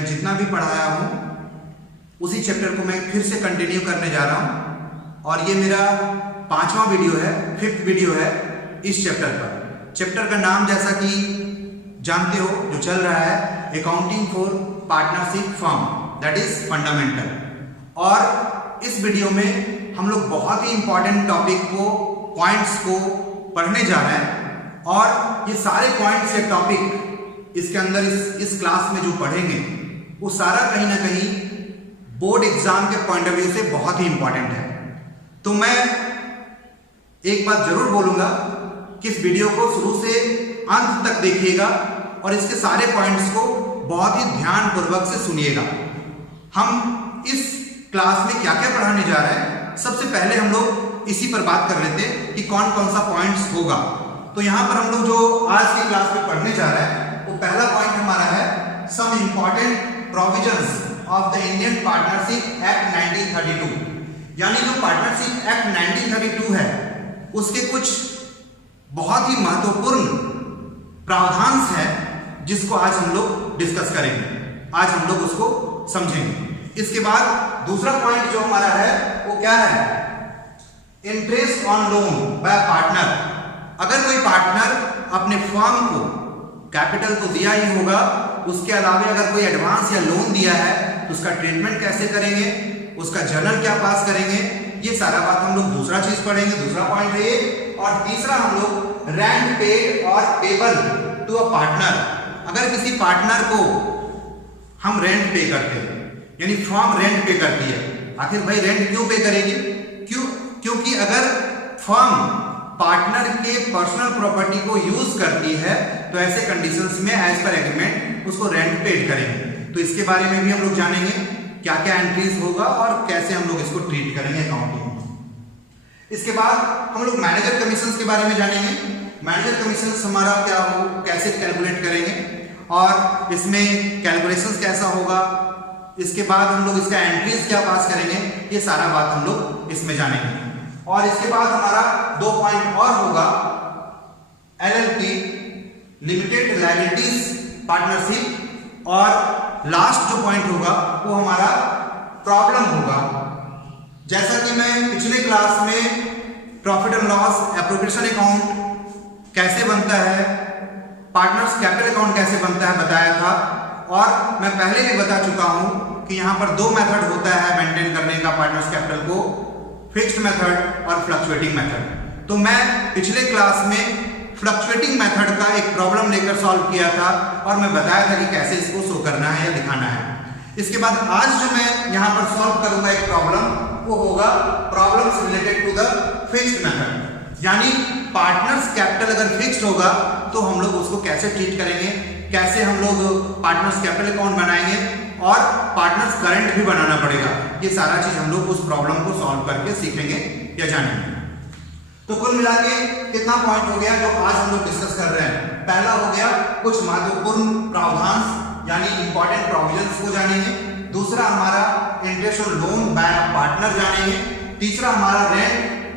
मैं जितना भी पढ़ाया हूँ उसी चैप्टर को मैं फिर से कंटिन्यू करने जा रहा हूँ और ये मेरा 5वां वीडियो है, 5th वीडियो है इस चैप्टर पर। चैप्टर का नाम जैसा कि जानते हो जो चल रहा है, accounting for partnership firm, that is fundamental. और इस वीडियो में हम लोग बहुत ही इंपॉर्टेंट टॉपिक को, पॉइंट्स को पढ़ने जा रहे हैं और ये सारे पॉइंट्स या टॉपिक इसके अंदर इस क्लास में जो पढ़ेंगे वो सारा कहीं ना कहीं बोर्ड एग्जाम के पॉइंट ऑफ व्यू से बहुत ही इंपॉर्टेंट है। तो मैं एक बात जरूर बोलूंगा कि इस वीडियो को शुरू से अंत तक देखिएगा और इसके सारे पॉइंट्स को बहुत ही ध्यानपूर्वक से सुनिएगा। हम इस क्लास में क्या क्या पढ़ाने जा रहे हैं, सबसे पहले हम लोग इसी पर बात कर लेते हैं कि कौन कौन सा पॉइंट्स होगा। तो यहाँ पर हम लोग जो आज की क्लास में पढ़ने जा रहे हैं वो पहला पॉइंट हमारा है some important provisions of the Indian partnership act 1932। यानी जो पार्टनरशिप एक्ट 1932 है उसके कुछ बहुत ही महत्वपूर्ण प्रावधान है जिसको आज हम लोग डिस्कस करेंगे, आज हम लोग उसको समझेंगे। इसके बाद दूसरा पॉइंट जो हमारा है वो क्या है, interest on loan by partner. अगर कोई पार्टनर अपने फर्म को कैपिटल तो दिया ही होगा, उसके अलावा अगर कोई एडवांस या लोन दिया है तो उसका ट्रीटमेंट कैसे करेंगे, उसका जर्नल क्या पास करेंगे, ये सारा बात हम लोग दूसरा चीज पढ़ेंगे, दूसरा पॉइंट है ये। और तीसरा हम लोग रेंट पेड और पेबल टू अ पार्टनर। अगर किसी पार्टनर को हम रेंट पे करते हैं, यानी फर्म रेंट पे करती है, आखिर भाई रेंट क्यों पे करेगी, क्योंकि अगर फर्म पार्टनर के पर्सनल प्रॉपर्टी को यूज करती है तो ऐसे कंडीशंस में एज पर एग्रीमेंट उसको रेंट पेड करेंगे। तो इसके बारे में भी हम लोग जानेंगे क्या क्या एंट्रीज होगा और कैसे हम लोग इसको ट्रीट करेंगे अकाउंटिंग में। इसके बाद हम लोग मैनेजर कमीशन के बारे में जानेंगे। मैनेजर कमीशन हमारा क्या हो, कैसे कैलकुलेट करेंगे और इसमें कैलकुलेशन कैसा होगा। इसके बाद हम लोग इसका एंट्रीज क्या पास करेंगे, ये सारा बात हम लोग इसमें जानेंगे। और इसके बाद हमारा 2 पॉइंट और होगा, LLP लिमिटेड लायबिलिटीज पार्टनरशिप, और लास्ट जो पॉइंट होगा वो हमारा प्रॉब्लम होगा। जैसा कि मैं पिछले क्लास में profit and loss appropriation account कैसे बनता है, पार्टनर्स कैपिटल अकाउंट कैसे बनता है बताया था, और मैं पहले भी बता चुका हूं कि यहां पर 2 मेथड होता है मेंटेन करने का पार्टनर्स कैपिटल को, फिक्स्ड मेथड और फ्लक्चुएटिंग मेथड। तो मैं पिछले क्लास में फ्लक्चुएटिंग मेथड का एक प्रॉब्लम लेकर सॉल्व किया था और मैं बताया था कि कैसे इसको शो करना है या दिखाना है। इसके बाद आज जो मैं यहाँ पर सॉल्व करूंगा एक प्रॉब्लम, वो होगा problems related to the fixed method. यानी पार्टनर्स कैपिटल अगर फिक्स्ड होगा तो हम लोग उसको कैसे ट्रीट करेंगे, कैसे हम लोग पार्टनर्स कैपिटल अकाउंट बनाएंगे और पार्टनर्स करंट भी बनाना पड़ेगा। ये सारा चीज हम लोग उस प्रॉब्लम को सॉल्व करके सीखेंगे या जानेंगे। तो कुल मिला के कितना पॉइंट हो गया जो आज हम लोग डिस्कस कर रहे हैं। पहला हो गया कुछ महत्वपूर्ण प्रावधान यानी इंपॉर्टेंट प्रोविजंस को जानेंगे। दूसरा हमारा interest on loan by partner जानेंगे। तीसरा हमारा रेंट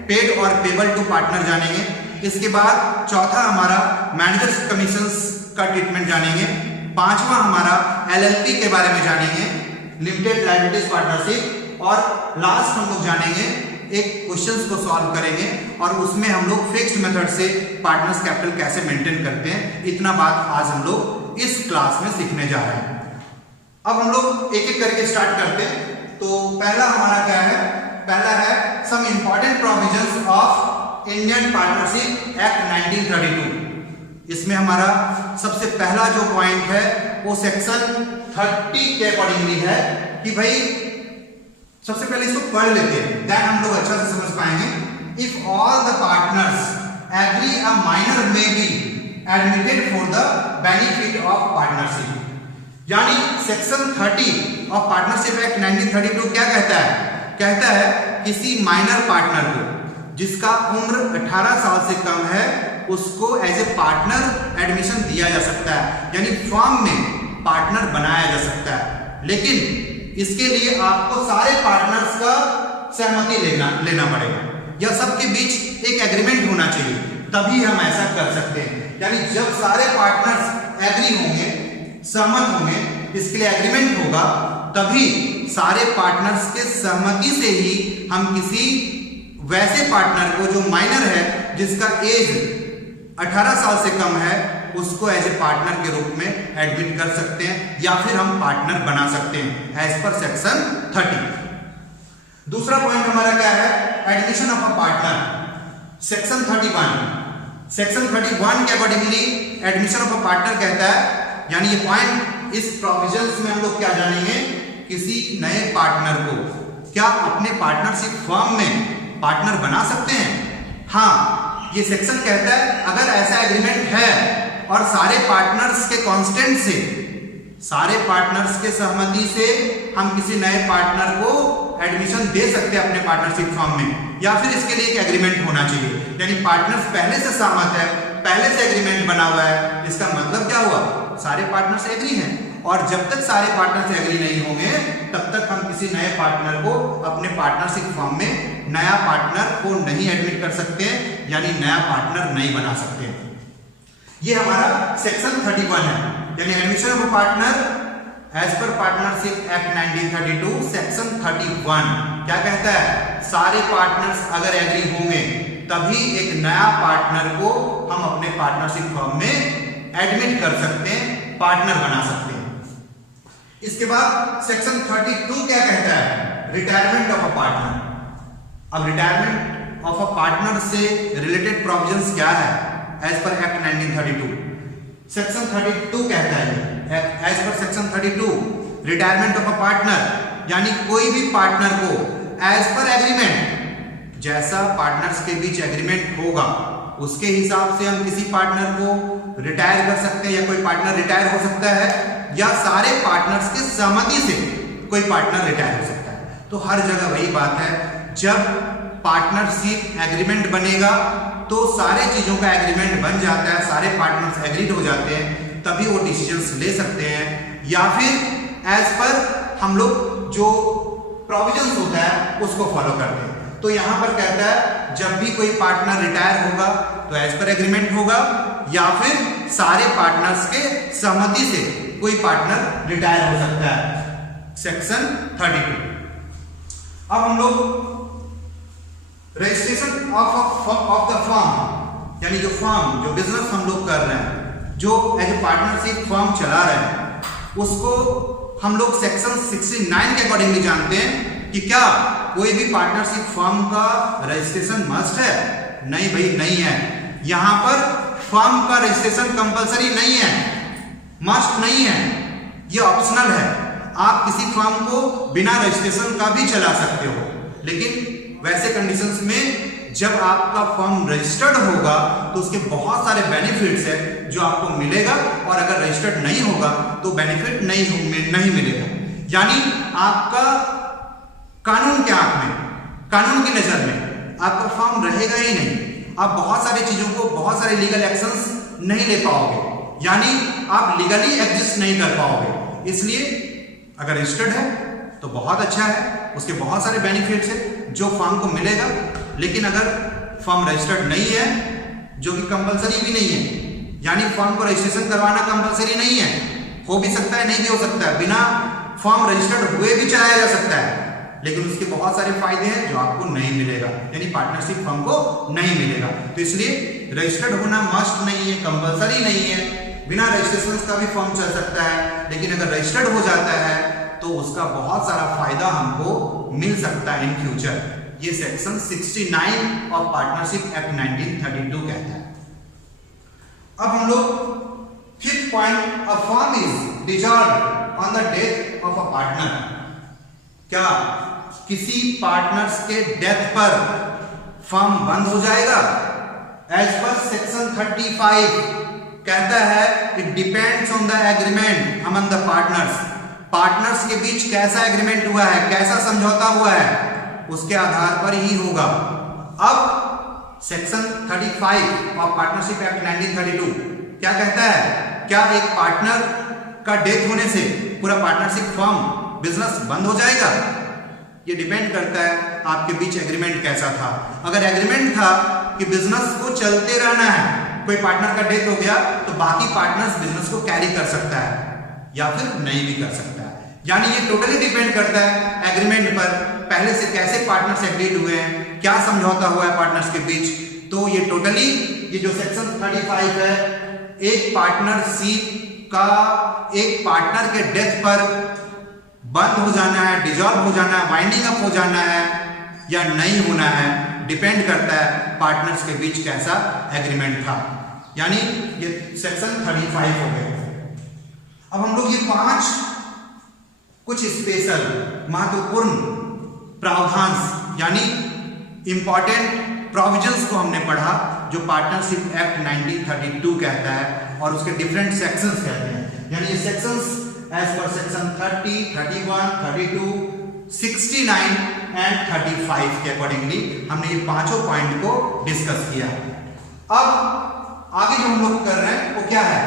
पेड और पेबल टू पार्टनर जानेंगे। इसके बाद चौथा हमारा मैनेजर्स कमीशंस का ट्रीटमेंट जानेंगे। पांचवा हमारा LLP के बारे में जानेंगे, लिमिटेड लायबिलिटीज पार्टनरशिप। और लास्ट हम लोग जानेंगे, एक क्वेश्चंस को सॉल्व करेंगे और उसमें हम लोग फिक्स्ड मेथड से पार्टनर्स कैपिटल कैसे मेंटेन करते हैं। इतना बात आज हम लोग इस क्लास में सीखने जा रहे हैं। अब हम लोग एक एक करके स्टार्ट करते हैं। तो पहला हमारा क्या है, पहला है some important provisions of Indian partnership act 1932। इसमें हमारा सबसे पहला जो पॉइंट है वो सेक्शन 30 के अकॉर्डिंगली है कि भाई सबसे पहले इसको पढ़ लेते हैं, देन हम लोग अच्छा से समझ पाएंगे। If all the partners agree a minor may be admitted for the benefit of partnership. यानी सेक्शन 30 ऑफ पार्टनरशिप एक्ट 1932 क्या कहता है, कहता है किसी माइनर पार्टनर को जिसका उम्र 18 साल से कम है उसको एज ए पार्टनर एडमिशन दिया जा सकता है, यानी फर्म में पार्टनर बनाया जा सकता है। लेकिन इसके लिए आपको सारे पार्टनर्स का सहमति लेना पड़ेगा या सबके बीच एक एग्रीमेंट होना चाहिए, तभी हम ऐसा कर सकते हैं। यानी जब सारे पार्टनर्स एग्री होंगे, सहमत होंगे, इसके लिए एग्रीमेंट होगा, तभी सारे पार्टनर्स के सहमति से ही हम किसी वैसे पार्टनर को जो माइनर है, जिसका एज 18 साल से कम है, उसको एज ए पार्टनर के रूप में एडमिट कर सकते हैं या फिर हम पार्टनर बना सकते हैं एज पर सेक्शन 30। दूसरा पॉइंट हमारा क्या है? Admission of a partner. Section 31 के accordingly admission of a partner कहता है, यानी ये पॉइंट इस प्रोविजंस में हम लोग क्या जानेंगे, किसी नए पार्टनर को क्या अपने पार्टनरशिप फर्म में पार्टनर बना सकते हैं? हाँ, ये सेक्शन कहता है अगर ऐसा एग्रीमेंट है और सारे पार्टनर्स के कांस्टेंट से, सारे पार्टनर्स के सहमति से हम किसी नए पार्टनर को एडमिशन दे सकते हैं अपने पार्टनरशिप फर्म में, या फिर इसके लिए एक एग्रीमेंट होना चाहिए, यानी पार्टनर्स पहले से सहमत है, पहले से एग्रीमेंट बना हुआ है। इसका मतलब क्या हुआ? सारे पार्टनर्स एग्री हैं, और जब तक सारे पार्टनर्स एग्री नहीं होंगे तब तक हम किसी नए पार्टनर को अपने पार्टनरशिप फर्म में नया पार्टनर को नहीं एडमिट कर सकते हैं, यानी नया पार्टनर नहीं बना सकते हैं। ये हमारा सेक्शन 31 है, यानी admission of partner as per partnership act 1932 section 31 क्या कहता है? सारे पार्टनर्स अगर एग्री होंगे तभी एक नया पार्टनर को हम अपने पार्टनरशिप फर्म में एडमिट कर सकते हैं, पार्टनर बना सकते हैं। इसके बाद सेक्शन 32 क्या कहता है? Retirement of a partner. अब रिटायरमेंट ऑफ अ पार्टनर से रिलेटेड प्रोविजंस क्या है एज पर एक्ट 1932? सेक्शन 32 कहता है as per section 32 retirement of a partner, यानी कोई भी पार्टनर को एज पर एग्रीमेंट, जैसा पार्टनर्स के बीच एग्रीमेंट होगा उसके हिसाब से हम किसी पार्टनर को रिटायर कर सकते हैं, या कोई पार्टनर रिटायर हो सकता है, या सारे पार्टनर्स के सहमति से कोई पार्टनर रिटायर हो सकता है। तो हर जगह वही बात है, जब पार्टनरशिप एग्रीमेंट बनेगा तो सारे चीजों का एग्रीमेंट बन जाता है, सारे पार्टनर्स एग्रीड हो जाते हैं, तभी वो डिसीजंस ले सकते हैं, या फिर एज पर हम लोग जो प्रोविजंस होता है उसको फॉलो करते हैं। तो यहां पर कहता है जब भी कोई पार्टनर रिटायर होगा तो एज पर एग्रीमेंट होगा, या फिर सारे पार्टनर्स के सहमति से कोई पार्टनर रिटायर हो सकता है, सेक्शन 32। अब हम लोग रजिस्ट्रेशन ऑफ द फर्म, यानी जो फर्म, जो बिजनेस हम लोग कर रहे हैं, जो एज ए पार्टनरशिप फर्म चला रहे हैं, उसको हम लोग सेक्शन 69 के अकॉर्डिंगली जानते हैं कि क्या कोई भी पार्टनरशिप फर्म का रजिस्ट्रेशन मस्ट है? नहीं भाई, नहीं है। यहां पर फर्म का रजिस्ट्रेशन कंपलसरी नहीं है, मस्ट नहीं है, ये ऑप्शनल है। आप किसी फर्म को बिना रजिस्ट्रेशन का भी चला सकते हो, लेकिन वैसे कंडीशंस में जब आपका फर्म रजिस्टर्ड होगा तो उसके बहुत सारे बेनिफिट्स है जो आपको मिलेगा, और अगर रजिस्टर्ड नहीं होगा तो बेनिफिट नहीं मिलेगा। यानी आपका कानून के आंख में, कानून की नजर में आपका फर्म रहेगा ही नहीं, आप बहुत सारी चीजों को, बहुत सारे लीगल एक्शंस नहीं ले पाओगे, यानी आप लीगली एग्जिस्ट नहीं कर पाओगे। इसलिए अगर रजिस्टर्ड है तो बहुत अच्छा है, उसके बहुत सारे बेनिफिट्स है जो फर्म को मिलेगा। लेकिन अगर फर्म रजिस्टर्ड नहीं है, जो कि कंपलसरी भी नहीं है, यानी फर्म को रजिस्ट्रेशन करवाना कंपलसरी नहीं है, हो भी सकता है, नहीं भी हो सकता है, बिना फर्म रजिस्टर्ड हुए भी चलाया जा सकता है, लेकिन उसके बहुत सारे फायदे हैं जो आपको नहीं मिलेगा, यानी पार्टनरशिप फर्म को नहीं मिलेगा। तो इसलिए रजिस्टर्ड होना मस्ट नहीं है, कंपलसरी नहीं है, बिना रजिस्ट्रेशन का भी फर्म चल सकता है, लेकिन अगर रजिस्टर्ड हो जाता है तो उसका बहुत सारा फायदा हमको मिल सकता है इन फ्यूचर। ये सेक्शन 69 ऑफ पार्टनरशिप एक्ट 1932 कहता है। अब हम लोग fifth point, a firm is dissolved on the death of a partner. क्या किसी पार्टनर्स के डेथ पर फर्म बंद हो जाएगा? एज पर सेक्शन 35 कहता है it depends on the agreement among the partners. Partners के बीच कैसा एग्रीमेंट हुआ है, कैसा समझौता हुआ है, उसके आधार पर ही होगा। अब सेक्शन 35 ऑफ पार्टनरशिप एक्ट 1932 क्या कहता है? क्या एक पार्टनर का डेथ होने से पूरा पार्टनरशिप फर्म, बिजनेस बंद हो जाएगा? ये डिपेंड करता है आपके बीच एग्रीमेंट कैसा था। अगर एग्रीमेंट था कि बिजनेस को चलते रहना है, कोई पार्टनर का डेथ हो गया तो बाकी पार्टनर्स बिजनेस को कैरी कर सकता है, या फिर नहीं भी कर सकता है। यानी ये टोटली डिपेंड करता है एग्रीमेंट पर, पहले से कैसे पार्टनर्स एग्रीड हुए हैं, क्या समझौता हुआ है पार्टनर्स के बीच। तो ये टोटली ये जो सेक्शन 35 है, एक पार्टनरशिप का एक पार्टनर के डेथ पर बंद हो जाना है, डिजॉल्व हो जाना है, वाइंडिंग अप हो जाना है या नहीं होना है, डिपेंड करता है पार्टनर्स के बीच कैसा एग्रीमेंट था। यानी ये सेक्शन 35 हो गया। अब हम लोग ये 5 कुछ स्पेशल महत्वपूर्ण प्रावधान यानी इंपॉर्टेंट प्रोविजंस को हमने पढ़ा जो पार्टनरशिप एक्ट 1932 कहता है और उसके डिफरेंट सेक्शंस कहते हैं। यानी ये sections as per section 30, 31, 32, 69 and 35 के अकॉर्डिंगली हमने ये 5 पॉइंट को डिस्कस किया। अब आगे जो हम लोग कर रहे हैं वो क्या है,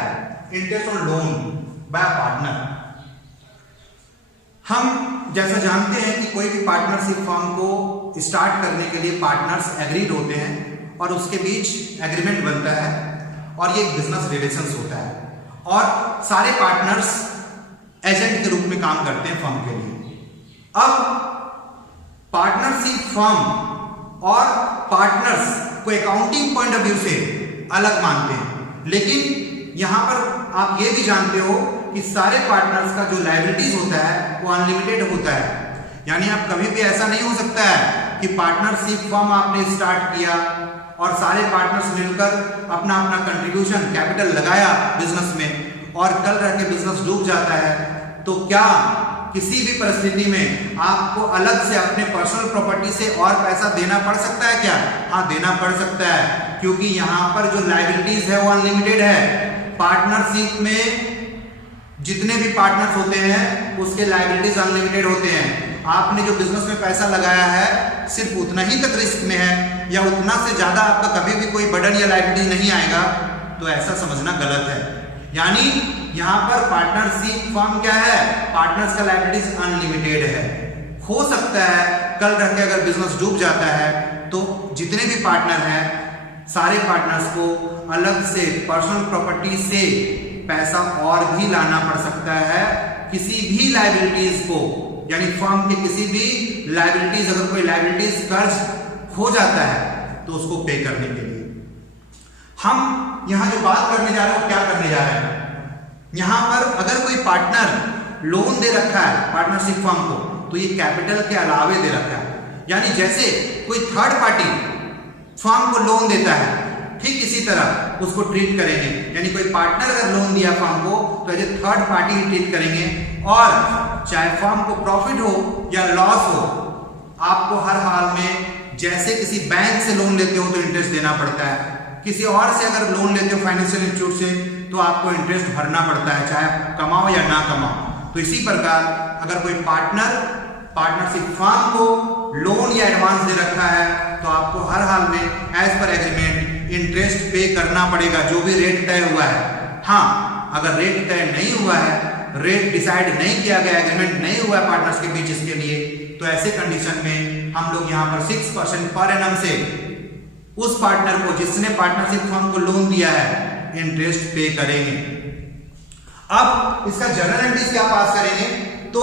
interest on loan by partner. हम जैसा जानते हैं कि कोई भी पार्टनरशिप फर्म को स्टार्ट करने के लिए पार्टनर्स एग्रीड होते हैं और उसके बीच एग्रीमेंट बनता है और ये बिजनेस रिलेशंस होता है और सारे पार्टनर्स एजेंट के रूप में काम करते हैं फर्म के लिए। अब पार्टनरशिप फर्म और पार्टनर्स को अकाउंटिंग पॉइंट ऑफ व्यू से अलग मानते हैं, लेकिन यहां पर आप ये भी जानते हो कि सारे पार्टनर्स का जो लायबिलिटीज होता है वो अनलिमिटेड होता है। यानी आप कभी भी ऐसा नहीं हो सकता है कि पार्टनरशिप फर्म आपने स्टार्ट किया और सारे पार्टनर्स मिलकर अपना अपना कंट्रीब्यूशन कैपिटल लगाया बिजनेस में और कल रह के बिजनेस डूब जाता है, तो क्या किसी भी परिस्थिति में आपको अलग से अपने पर्सनल प्रॉपर्टी से और पैसा देना पड़ सकता है क्या? हाँ, देना पड़ सकता है, क्योंकि यहाँ पर जो लायबिलिटीज है वो अनलिमिटेड है। पार्टनरशिप में जितने भी पार्टनर्स होते हैं उसके लायबिलिटीज अनलिमिटेड होते हैं। आपने जो बिजनेस में पैसा लगाया है सिर्फ उतना ही तक रिस्क में है या उतना से ज्यादा आपका कभी भी कोई बर्डन या लायबिलिटी नहीं आएगा, तो ऐसा समझना गलत है। यानी यहाँ पर पार्टनरशिप फर्म क्या है, पार्टनर्स का लायबिलिटीज अनलिमिटेड है। हो सकता है कल रह के अगर बिजनेस डूब जाता है तो जितने भी पार्टनर हैं सारे पार्टनर्स को अलग से पर्सनल प्रॉपर्टी से पैसा और भी लाना पड़ सकता है किसी भी लायबिलिटीज को, यानी फर्म के किसी भी लायबिलिटीज, अगर कोई लायबिलिटीज कर्ज हो जाता है तो उसको पे करने के लिए। हम यहां जो बात करने जा रहे हैं क्या करने जा रहे हैं, यहां पर अगर कोई पार्टनर लोन दे रखा है पार्टनरशिप फर्म को तो ये कैपिटल के अलावे दे रखा है। यानी जैसे कोई थर्ड पार्टी फर्म को लोन देता है ठीक इसी तरह उसको ट्रीट करेंगे। यानी कोई पार्टनर अगर लोन दिया फर्म को तो एज ए थर्ड पार्टी ही ट्रीट करेंगे और चाहे फर्म को प्रॉफिट हो या लॉस हो, आपको हर हाल में जैसे किसी बैंक से लोन लेते हो तो इंटरेस्ट देना पड़ता है, किसी और से अगर लोन लेते हो फाइनेंशियल इंस्टीट्यूट से तो आपको इंटरेस्ट भरना पड़ता है, चाहे कमाओ या ना कमाओ। तो इसी प्रकार अगर कोई पार्टनर पार्टनरशिप फर्म को लोन या एडवांस दे रखा है तो आपको हर हाल में एज पर एग्रीमेंट इंटरेस्ट पे करना पड़ेगा, जो भी रेट तय हुआ है। हाँ, अगर रेट तय नहीं हुआ है, रेट डिसाइड नहीं किया गया, एग्रीमेंट नहीं हुआ है पार्टनर्स के बीच इसके लिए, तो ऐसे कंडीशन में हम लोग यहाँ पर 6% पर एनम से उस पार्टनर को जिसने पार्टनरशिप फर्म को लोन दिया है इंटरेस्ट पे करेंगे। अब इसका जर्नल एंट्रीज क्या पास करेंगे, तो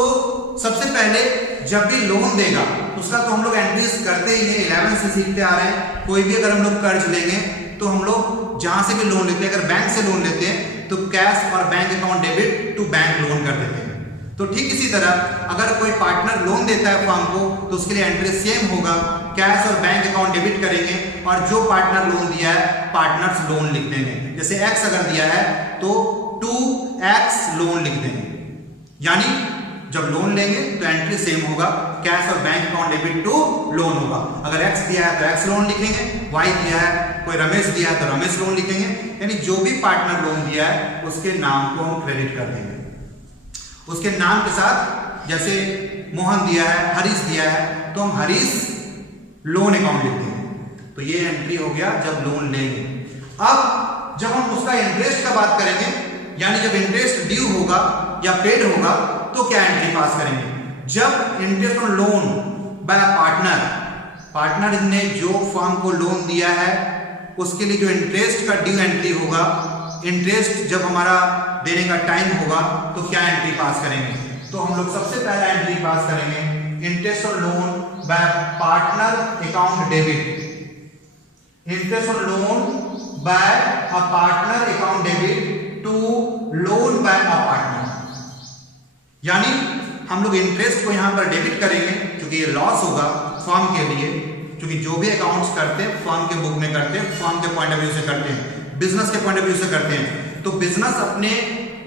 सबसे पहले जब भी लोन देगा उसका तो हम लोग एंट्रीज करते ही हैं, 11 से सीखते आ रहे हैं। कोई भी अगर हम लोग कर्ज लेंगे तो हम लोग जहां से भी लोन लेते हैं, अगर बैंक से लोन लेते हैं तो कैश और bank account debit to bank loan कर देते हैं। तो ठीक इसी तरह अगर कोई पार्टनर लोन देता है फर्म को तो उसके लिए एंट्री सेम होगा, कैश और बैंक अकाउंट डेबिट करेंगे और जो पार्टनर लोन दिया है पार्टनर्स लोन लिख देंगे। जैसे एक्स अगर दिया है तो 2x लोन लिख देंगे। यानी जब लोन लेंगे तो एंट्री सेम होगा, कैश और bank account debit to loan होगा। अगर एक्स दिया है तो एक्स लोन लिखेंगे, वाई दिया है, कोई रमेश दिया है तो रमेश लोन लिखेंगे। यानी जो भी पार्टनर लोन दिया है उसके नाम को हम क्रेडिट कर देंगे, उसके नाम के साथ। जैसे मोहन दिया है, हरीश दिया है तो हम हरीश लोन अकाउंट लिख देंगे। तो ये एंट्री हो गया जब लोन लेंगे। अब जब हम उसका इंटरेस्ट का बात करेंगे, यानी जब इंटरेस्ट ड्यू होगा या पेड होगा तो क्या एंट्री पास करेंगे, जब interest on loan by partner ने जो फर्म को लोन दिया है उसके लिए जो इंटरेस्ट का ड्यू एंट्री होगा इंटरेस्ट जब हमारा देने का टाइम होगा तो क्या एंट्री पास करेंगे। तो हम लोग सबसे पहला एंट्री पास करेंगे interest on loan by partner account debit. Interest on loan by a partner account debit to loan by a partner, यानी हम लोग इंटरेस्ट को यहां पर डेबिट करेंगे क्योंकि ये लॉस होगा फर्म के लिए, क्योंकि जो भी अकाउंट्स करते हैं फर्म के बुक में करते हैं, फर्म के पॉइंट ऑफ व्यू से करते हैं, बिजनेस के पॉइंट ऑफ व्यू से करते हैं। तो बिजनेस अपने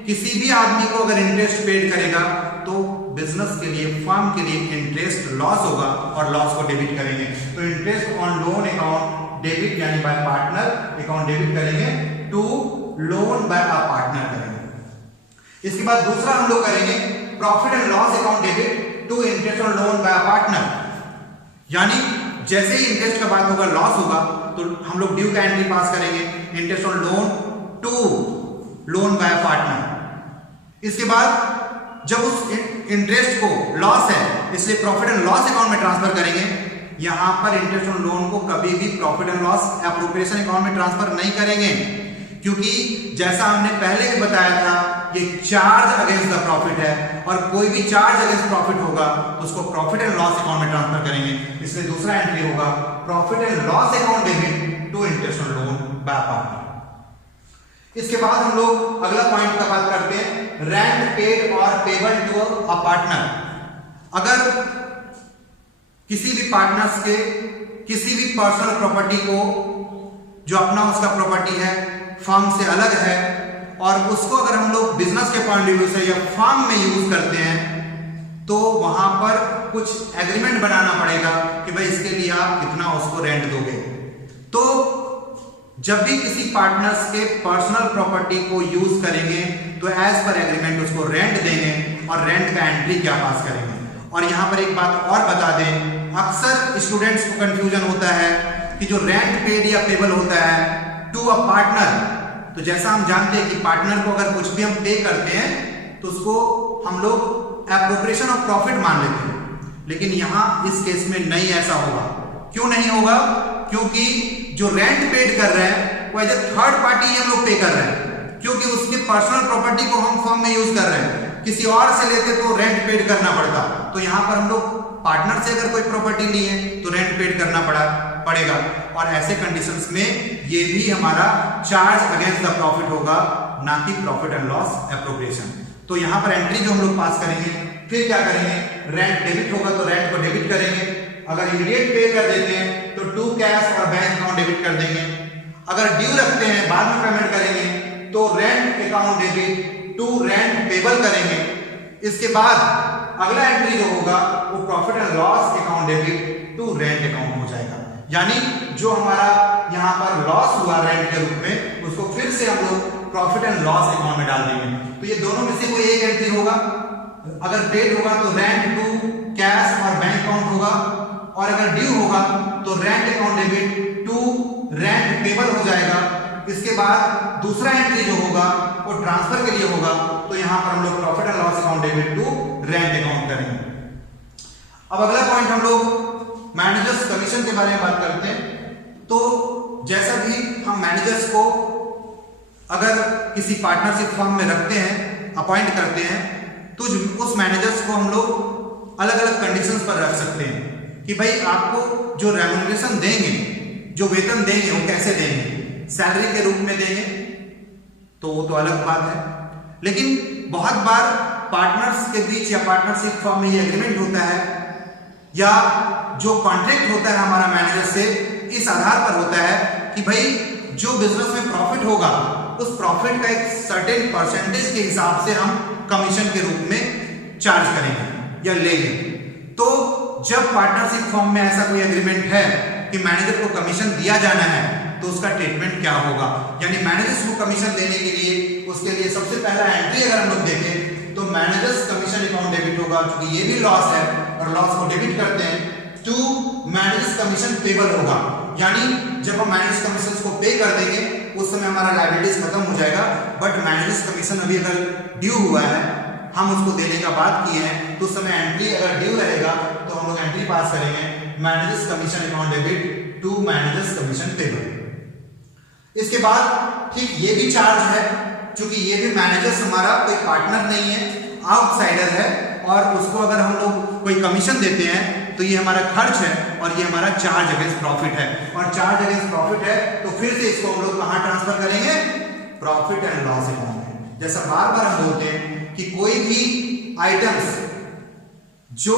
किसी भी आदमी को अगर इंटरेस्ट पेड करेगा तो बिजनेस के लिए, फर्म के लिए इंटरेस्ट लॉस होगा और लॉस को डेबिट करेंगे। तो interest on loan account debit यानी बाय पार्टनर अकाउंट डेबिट करेंगे to loan by a partner करेंगे। इसके बाद दूसरा हम लोग करेंगे profit and loss account debit to interest on loan by a partner, यानी जैसे ही इंटरेस्ट का बात होगा लॉस होगा तो हम लोग ड्यू का एंट्री पास करेंगे interest on loan to loan by partner. इसके बाद जब उस इंटरेस्ट को लॉस है इसलिए प्रॉफिट एंड लॉस अकाउंट में ट्रांसफर करेंगे। यहां पर इंटरेस्ट ऑन लोन को कभी भी profit and loss appropriation account में ट्रांसफर नहीं करेंगे, क्योंकि जैसा हमने पहले भी बताया था ये चार्ज अगेंस्ट द प्रॉफिट है और कोई भी चार्ज अगेंस्ट प्रॉफिट होगा तो उसको प्रॉफिट एंड लॉस अकाउंट में ट्रांसफर करेंगे। इसलिए दूसरा एंट्री होगा profit and loss account debit to interest on loan by partner. इसके बाद हम लोग अगला पॉइंट का बात करते हैं रेंट पेड और पेबल टू अ पार्टनर। अगर किसी भी पार्टनर्स के किसी भी पर्सनल प्रॉपर्टी को जो अपना उसका प्रॉपर्टी है फर्म से अलग है और उसको अगर हम लोग बिजनेस के पॉइंट ऑफ व्यू से या फर्म में यूज करते हैं तो वहां पर कुछ एग्रीमेंट बनाना पड़ेगा कि भाई इसके लिए आप कितना उसको रेंट दोगे। तो जब भी किसी पार्टनर्स के पर्सनल प्रॉपर्टी को यूज करेंगे तो एज पर एग्रीमेंट उसको रेंट देंगे और रेंट का एंट्री क्या पास करेंगे। और यहां पर एक बात और बता दें, अक्सर स्टूडेंट्स को कंफ्यूजन होता है कि जो रेंट पेड या पेबल होता है टू अ पार्टनर, तो जैसा हम जानते हैं कि पार्टनर को अगर कुछ भी हम पे करते हैं तो उसको हम लोग एप्रोप्रिएशन ऑफ प्रॉफिट मान लेते हैं, लेकिन यहां इस केस में नहीं ऐसा होगा। क्यों नहीं होगा? क्योंकि जो रेंट पेड कर रहे हैं वो एज ए थर्ड पार्टी हम लोग पे कर रहे हैं, क्योंकि उसकी पर्सनल प्रॉपर्टी को हम फर्म में यूज कर रहे हैं। किसी और से लेते तो रेंट पेड करना पड़ता, तो यहां पर हम लोग पार्टनर से अगर कोई प्रॉपर्टी ली है तो रेंट पेड करना पड़ेगा और ऐसे कंडीशंस में ये भी हमारा चार्ज अगेंस्ट द प्रॉफिट होगा, ना कि प्रॉफिट एंड लॉस एप्रोप्रिएशन। तो यहां पर एंट्री जो हम लोग पास करेंगे, फिर क्या करेंगे, रेंट डेबिट होगा तो रेंट को डेबिट करेंगे। अगर इमीडिएट पे कर देते हैं तो टू कैश और बैंक अकाउंट डेबिट कर देंगे। अगर ड्यू रखते हैं बाद में पेमेंट करेंगे तो rent account debit to rent payable करेंगे। इसके बाद अगला एंट्री जो होगा वो profit and loss account debit to rent account हो जाएगा, यानी जो हमारा यहाँ पर लॉस हुआ रेंट के रूप में उसको फिर से हम लोग प्रॉफिट एंड लॉस अकाउंट में डाल देंगे। तो ये दोनों में से कोई एक एंट्री होगा। अगर पेड होगा तो रेंट टू कैश और बैंक अकाउंट होगा, और अगर ड्यू होगा तो rent account debit to rent payable हो जाएगा। इसके बाद दूसरा एंट्री जो होगा वो ट्रांसफर के लिए होगा, तो यहां पर हम लोग profit and loss account debit to rent account करेंगे। अब अगला पॉइंट हम लोग मैनेजर्स कमीशन के बारे में बात करते हैं। तो जैसा भी हम मैनेजर्स को अगर किसी पार्टनरशिप फर्म में रखते हैं, अपॉइंट करते हैं, तो उस मैनेजर्स को हम लोग अलग अलग कंडीशंस पर रख सकते हैं कि भाई आपको जो रेम्यूनरेशन देंगे, जो वेतन देंगे वो कैसे देंगे, सैलरी के रूप में देंगे तो वो तो अलग बात है। लेकिन बहुत बार पार्टनर्स के बीच या पार्टनरशिप फर्म में ये एग्रीमेंट होता है या जो कॉन्ट्रैक्ट होता है हमारा मैनेजर से, इस आधार पर होता है कि भाई जो बिजनेस में प्रॉफिट होगा उस प्रॉफिट का एक सर्टेन परसेंटेज के हिसाब से हम कमीशन के रूप में चार्ज करेंगे या लेंगे। तो जब पार्टनरशिप फर्म में ऐसा कोई एग्रीमेंट है कि मैनेजर को कमीशन दिया जाना है तो उसका ट्रीटमेंट क्या होगा, यानी मैनेजर्स को कमीशन देने के लिए उसके लिए सबसे पहला एंट्री अगर हम लोग देखें तो मैनेजर्स कमीशन अकाउंट डेबिट होगा, क्योंकि ये भी लॉस है और लॉस को डेबिट करते हैं, टू मैनेजर्स कमीशन पेबल होगा, यानी जब हम मैनेजर्स कमीशन को पे कर देंगे उस समय हमारा लायबिलिटीज खत्म हो जाएगा, बट मैनेजर्स कमीशन अभी अगर ड्यू हुआ है, हम उसको देने का बात किए हैं, तो उस समय एंट्री अगर ड्यू रहेगा तो हम लोग एंट्री पास करेंगे managers commission account debit to managers commission payable. इसके बाद ठीक ये भी चार्ज है, क्योंकि ये भी मैनेजर्स हमारा कोई पार्टनर नहीं है, आउटसाइडर है, और उसको अगर हम लोग कोई कमीशन देते हैं तो ये हमारा खर्च है और ये हमारा चार्ज अगेंस्ट प्रॉफिट है। और चार्ज अगेंस्ट प्रॉफिट है तो फिर से इसको हम लोग कहां ट्रांसफर करेंगे? प्रॉफिट एंड लॉस अकाउंट में। जैसा बार बार हम बोलते हैं कि कोई भी आइटम्स जो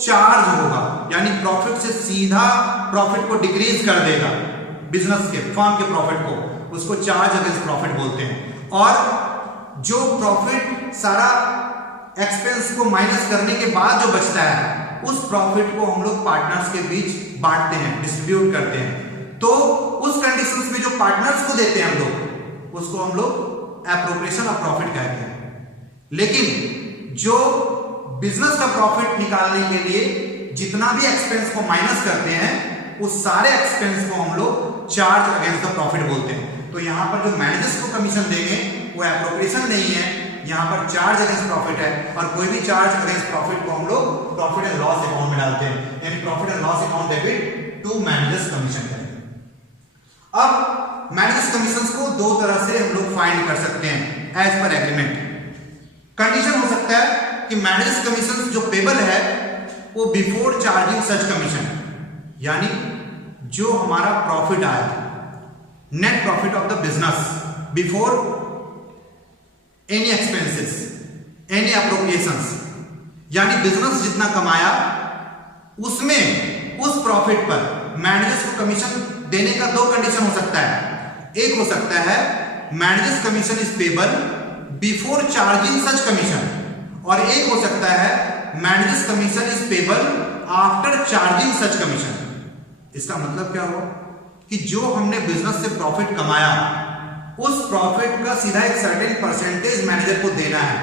चार्ज होगा यानी प्रॉफिट से सीधा प्रॉफिट को डिक्रीज कर देगा, बिजनेस के फर्म के प्रॉफिट को, उसको चार्ज अगेंस्ट प्रॉफिट बोलते हैं। और जो प्रॉफिट सारा एक्सपेंस को माइनस करने के बाद जो बचता है उस प्रॉफिट को हम लोग पार्टनर्स के बीच बांटते हैं, डिस्ट्रीब्यूट करते हैं। तो उस कंडीशंस में जो पार्टनर्स को देते हैं हम लोग, उसको हम लोग एप्रोप्रिएशन ऑफ प्रॉफिट कहते हैं। लेकिन जो बिजनेस का प्रॉफिट निकालने के लिए जितना भी एक्सपेंस को माइनस करते हैं उस सारे एक्सपेंस को हम लोग चार्ज अगेंस्ट द प्रॉफिट बोलते हैं। तो यहां पर जो मैनेजर्स को कमीशन देंगे वो एप्रोप्रिएशन नहीं है, यहां पर चार्ज अगेंस्ट प्रॉफिट है। और कोई भी चार्ज अगेंस्ट प्रॉफिट को हम लोग प्रॉफिट एंड लॉस अकाउंट में डालते हैं, यानी profit and loss account debit to managers commission करेंगे। अब मैनेजर्स कमीशंस को दो तरह से हम लोग फाइंड कर सकते हैं एज पर एग्रीमेंट। कंडीशन हो सकता है कि मैनेजर्स कमीशन जो पेबल है वो बिफोर चार्जिंग सच कमीशन, यानी जो हमारा प्रॉफिट आया, net profit of the business before any expenses, any appropriations, यानी बिजनेस जितना कमाया उसमें उस प्रॉफिट पर मैनेजर्स को कमीशन देने का दो कंडीशन हो सकता है। एक हो सकता है managers commission is payable before charging such commission, और एक हो सकता है managers commission is payable after charging such commission. इसका मतलब क्या हुआ कि जो हमने बिजनेस से प्रॉफिट कमाया उस प्रॉफिट का सीधा एक सर्टेन परसेंटेज मैनेजर को देना है,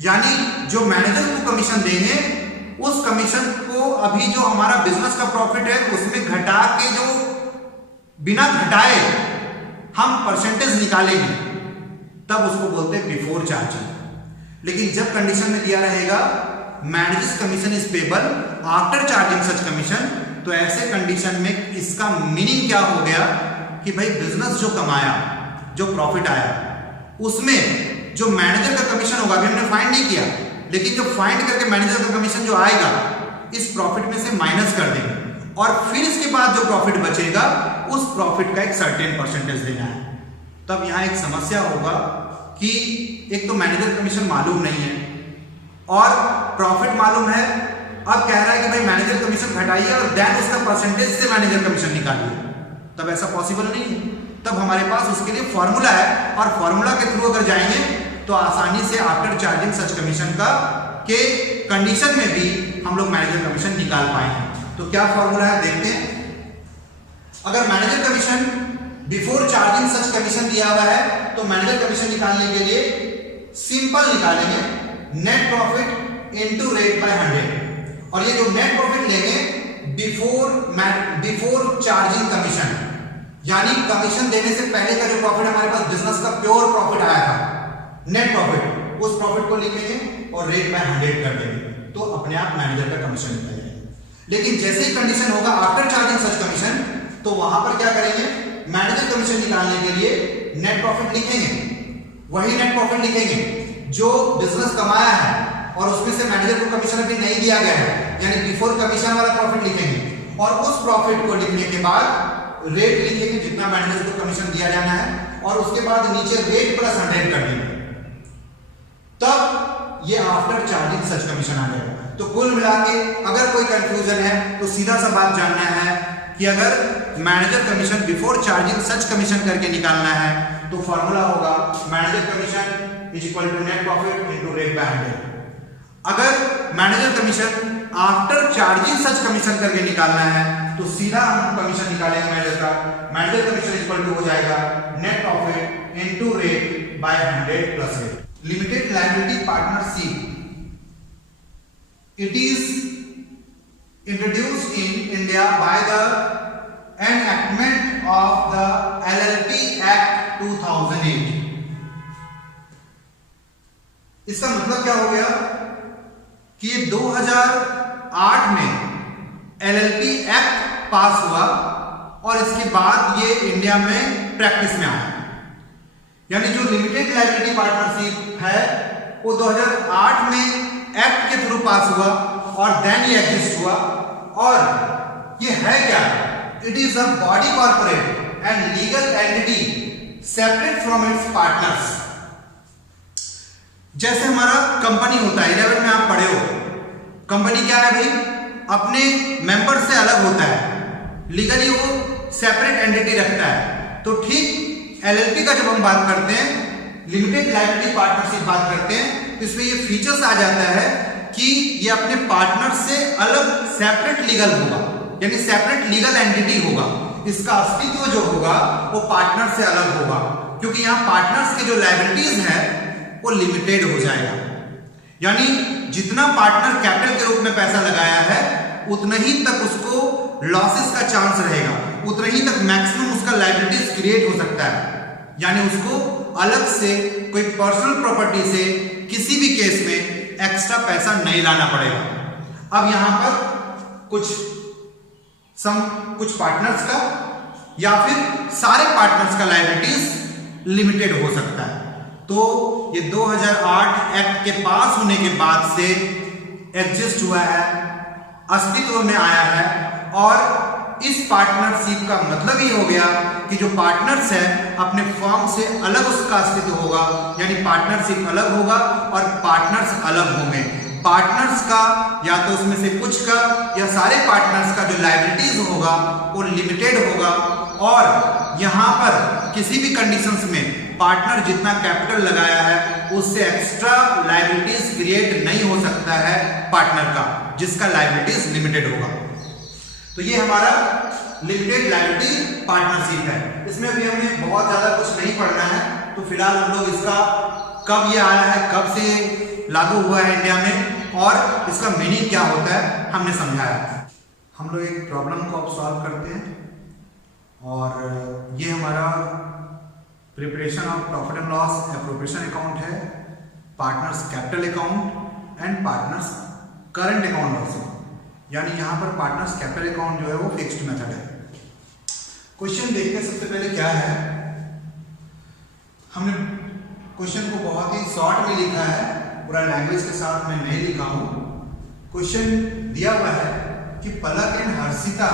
यानी जो मैनेजर को कमीशन देंगे उस कमीशन को अभी जो हमारा बिजनेस का प्रॉफिट है उसमें घटा के, जो बिना घटाए हम परसेंटेज निकालेंगे, तब उसको बोलते हैं बिफोर चार्जिंग। लेकिन जब कंडीशन में दिया रहेगा managers commission is payable after charging such commission, तो ऐसे कंडीशन में इसका मीनिंग क्या हो गया कि भाई बिजनेस जो कमाया, जो प्रॉफिट आया, उसमें जो मैनेजर का कमीशन होगा, अभी हमने फाइंड नहीं किया, लेकिन जो फाइंड करके मैनेजर का कमीशन जो आएगा इस प्रॉफिट में से माइनस कर देंगे, और फिर इसके बाद जो प्रॉफिट बचेगा उस प्रॉफिट का एक सर्टेन परसेंटेज देना है। तब यहां एक समस्या होगा कि एक तो मैनेजर कमीशन मालूम नहीं है और प्रॉफिट मालूम है, अब कह रहा है कि भाई मैनेजर कमीशन घटाइए और देन उसका परसेंटेज से मैनेजर कमीशन निकालिए। तब ऐसा पॉसिबल नहीं है। तब हमारे पास उसके लिए फॉर्मूला है, और फॉर्मूला के थ्रू अगर जाएंगे तो आसानी से आफ्टर चार्जिंग सच कमीशन का के कंडीशन में भी हम लोग मैनेजर कमीशन निकाल पाएंगे। तो क्या फॉर्मूला है देखते हैं। अगर manager commission before charging such commission दिया हुआ है तो मैनेजर कमीशन निकालने के लिए सिंपल निकालेंगे net profit into rate by 100, और ये जो नेट प्रॉफिट लेंगे बिफोर चार्जिंग कमीशन, यानी कमीशन देने से पहले का जो प्रॉफिट हमारे पास बिजनेस का प्योर प्रॉफिट आया था, नेट प्रॉफिट, उस प्रॉफिट को लिखेंगे और रेट बाय 100 कर देंगे, तो अपने आप मैनेजर का कमीशन निकल जाएगा। लेकिन जैसे ही कंडीशन होगा आफ्टर चार्जिंग सच कमीशन, तो वहां पर क्या करेंगे, मैनेजर कमीशन निकालने के लिए नेट प्रॉफिट लिखेंगे, वही नेट प्रॉफिट लिखेंगे जो बिजनेस कमाया है और उसमें से मैनेजर को कमीशन अभी नहीं दिया गया है, यानी बिफोर कमीशन वाला प्रॉफिट लिखेंगे, और उस प्रॉफिट को लिखने के बाद रेट लिखेंगे जितना मैनेजर को कमीशन दिया जाना है, और उसके बाद नीचे रेट प्लस 100 कर देंगे, तब ये आफ्टर चार्जिंग सच कमीशन आ जाएगा। तो कुल मिला के अगर कोई कंफ्यूजन है तो सीधा सा बात जानना है कि अगर manager commission before charging such commission करके निकालना है तो फॉर्मूला होगा manager commission is equal to net profit into rate by 100। अगर manager commission after charging such commission करके निकालना है तो सीधा हम कमीशन निकालेंगे मैनेजर का, मैनेजर कमीशन इक्वल टू हो जाएगा net profit into rate by 100 plus rate. Limited liability partnership, it is introduced in India by the enactment of the LLP Act 2008। इसका मतलब क्या हो गया कि 2008 में LLP एक्ट पास हुआ और इसके बाद ये इंडिया में प्रैक्टिस में आया। यानी जो लिमिटेड लायबिलिटी पार्टनरशिप है वो 2008 में एक्ट के थ्रू पास हुआ और देन ये एग्जिस्ट हुआ। और ये है क्या? It is a body corporate and legal entity separate from its partners. जैसे हमारा कंपनी होता है, 11 में आप पढ़े हो, कंपनी क्या है भाई? अपने मेंबर से अलग होता है, लीगली वो सेपरेट एंटिटी रखता है। तो ठीक एलएलपी का जब हम बात करते हैं, लिमिटेड लायबिलिटी पार्टनरशिप बात करते हैं, तो इसमें ये फीचर्स आ जाता है कि ये अपने पार्टनर से अलग सेपरेट लीगल होगा, यानी सेपरेट लीगल एंटिटी होगा। इसका अस्तित्व जो होगा वो पार्टनर से अलग होगा, क्योंकि यहाँ पार्टनर्स के जो लायबिलिटीज है वो लिमिटेड हो जाएगा। यानी जितना पार्टनर कैपिटल के रूप में पैसा लगाया है उतना ही तक उसको लॉसेस का चांस रहेगा, उतना ही तक मैक्सिमम उसका लायबिलिटीज क्रिएट हो सकता है। यानी उसको अलग से कोई पर्सनल प्रॉपर्टी से किसी भी केस में एक्स्ट्रा पैसा नहीं लाना पड़ेगा। अब यहां पर कुछ पार्टनर्स का या फिर सारे पार्टनर्स का लायबिलिटीज लिमिटेड हो सकता है। तो ये 2008 एक्ट के पास होने के बाद से एग्जिस्ट हुआ है, अस्तित्व में आया है। और इस पार्टनरशिप का मतलब ये हो गया कि जो पार्टनर्स है अपने फर्म से अलग उसका अस्तित्व होगा, यानी पार्टनरशिप अलग होगा और पार्टनर्स अलग होंगे। पार्टनर्स का या तो उसमें से कुछ का या सारे पार्टनर्स का जो लायबिलिटीज होगा वो लिमिटेड होगा। और यहां पर किसी भी कंडीशंस में पार्टनर जितना कैपिटल लगाया है उससे एक्स्ट्रा लायबिलिटीज क्रिएट नहीं हो सकता है पार्टनर का, जिसका लायबिलिटीज लिमिटेड होगा। तो ये हमारा लिमिटेड लायबिलिटी पार्टनरशिप है। इसमें भी हमें बहुत ज्यादा कुछ नहीं पढ़ना है, तो फिलहाल हम लोग इसका कब ये आया है, कब से लागू हुआ है इंडिया में और इसका मीनिंग क्या होता है हमने समझाया। हम लोग एक प्रॉब्लम को अब सॉल्व करते हैं और ये हमारा preparation of profit and loss appropriation account है, partners capital account and partners current account also. यानी यहां पर पार्टनर्स कैपिटल अकाउंट जो है वो फिक्स्ड मेथड है। क्वेश्चन देखते हैं सबसे पहले क्या है। हमने क्वेश्चन को बहुत ही शॉर्ट में लिखा है, पूरा लैंग्वेज के साथ मैं नहीं लिखा हूं। क्वेश्चन दिया हुआ है कि Palak and Harshita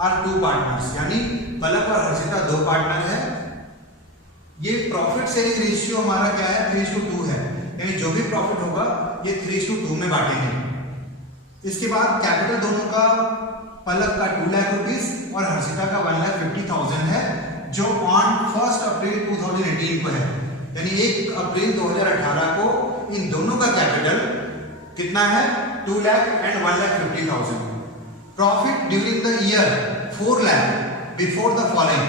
are two partners, यानी पलक और हर्षिता दो पार्टनर है। ये प्रॉफिट शेयरिंग रेशियो हमारा क्या है, 3:2 है, यानी जो भी प्रॉफिट होगा ये 3:2 में बांटेंगे। इसके बाद कैपिटल दोनों का, पलक का 2 लाख रुपीस और हर्षिता का 1,50,000 है, जो ऑन 1 अप्रैल 2018 को है। यानी 1 अप्रैल 2018 को इन दोनों का कैपिटल कितना है, 2 lakh and 1,50,000। Profit during the year 4 lakh before the following,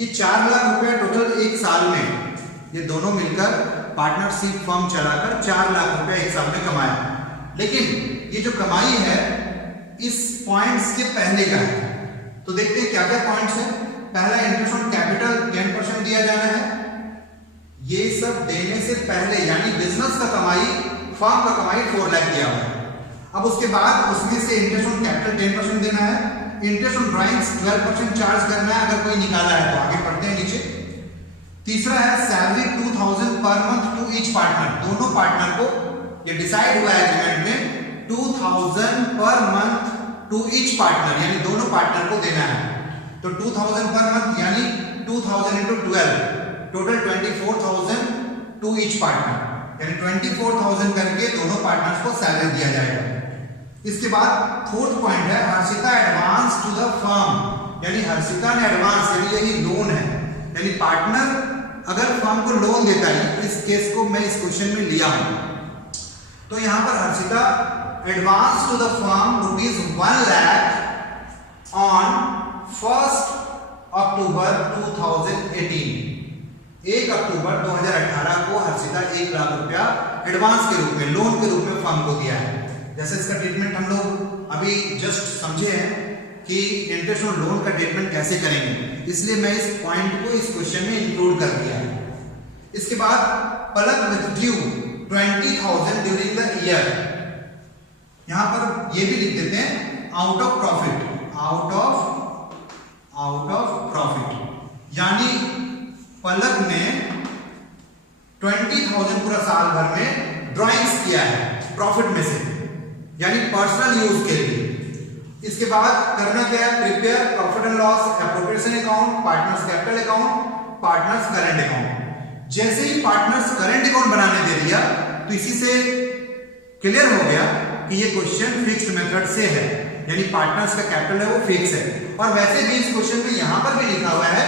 ये 4 लाख रुपए टोटल एक साल में ये दोनों मिलकर पार्टनरशिप फर्म चलाकर 4 लाख रुपए एक साल में कमाया। लेकिन ये जो कमाई है इस पॉइंट्स के पहले का है। तो देखते हैं क्या क्या पॉइंट्स है। पहला, इंटरेस्ट ऑन कैपिटल 10% दिया जाना है। ये सब देने से पहले यानी बिजनेस का कमाई, फर्म का कमाई 4 लाख दिया हुआ है। अब उसके बाद उसमें से इंटरेस्ट ऑन कैपिटल 10% देना है। इंटरेस्ट ऑन ड्राइंग्स 12% चार्ज करना है, अगर कोई निकाला है तो आगे पढ़ते हैं नीचे। तीसरा है salary 2,000 per month to each partner, दोनों पार्टनर को ये डिसाइड हुआ है एग्रीमेंट में 2,000 per month to each partner, यानी दोनों पार्टनर को देना है। तो 2,000 पर मंथ यानी 2,000 into 12, total 24,000 to each partner, यानी 24,000 करके दोनों पार्टनर्स को सैलरी दिया जाएगा। इसके बाद फोर्थ पॉइंट है Harshita advance to the firm, यानी हर्षिता ने एडवांस, यानी यही लोन है, यानी पार्टनर अगर फर्म को लोन देता है, इस केस को मैं इस क्वेश्चन में लिया हूं, तो यहां पर Harshita advance to the firm ₹1 lakh on 1 October 2018। 1 October 2018 को हर्षिता 1 लाख रुपया एडवांस के रूप में, लोन के रूप में फर्म को दिया है। जैसे इसका ट्रीटमेंट हम लोग अभी जस्ट समझे हैं कि इंटरेस्ट और लोन का ट्रीटमेंट कैसे करेंगे, इसलिए मैं इस पॉइंट को इस क्वेश्चन में इंक्लूड कर दिया है। इसके बाद पलक विथड्रू 20,000 ड्यूरिंग द ईयर, यहां पर ये भी लिख देते हैं आउट ऑफ पलक ने 20,000 पूरा साल भर में ड्राइंग्स किया है प्रॉफिट में से, यानी पर्सनल यूज के लिए। इसके बाद करना क्या है, prepare profit and loss appropriation account, partners capital account, partners current account. जैसे ही पार्टनर्स करंट अकाउंट बनाने दे दिया तो इसी से क्लियर हो गया कि ये क्वेश्चन फिक्स्ड मेथड से है, यानी पार्टनर्स का कैपिटल है वो फिक्स है। और वैसे भी इस क्वेश्चन में यहां पर भी लिखा हुआ है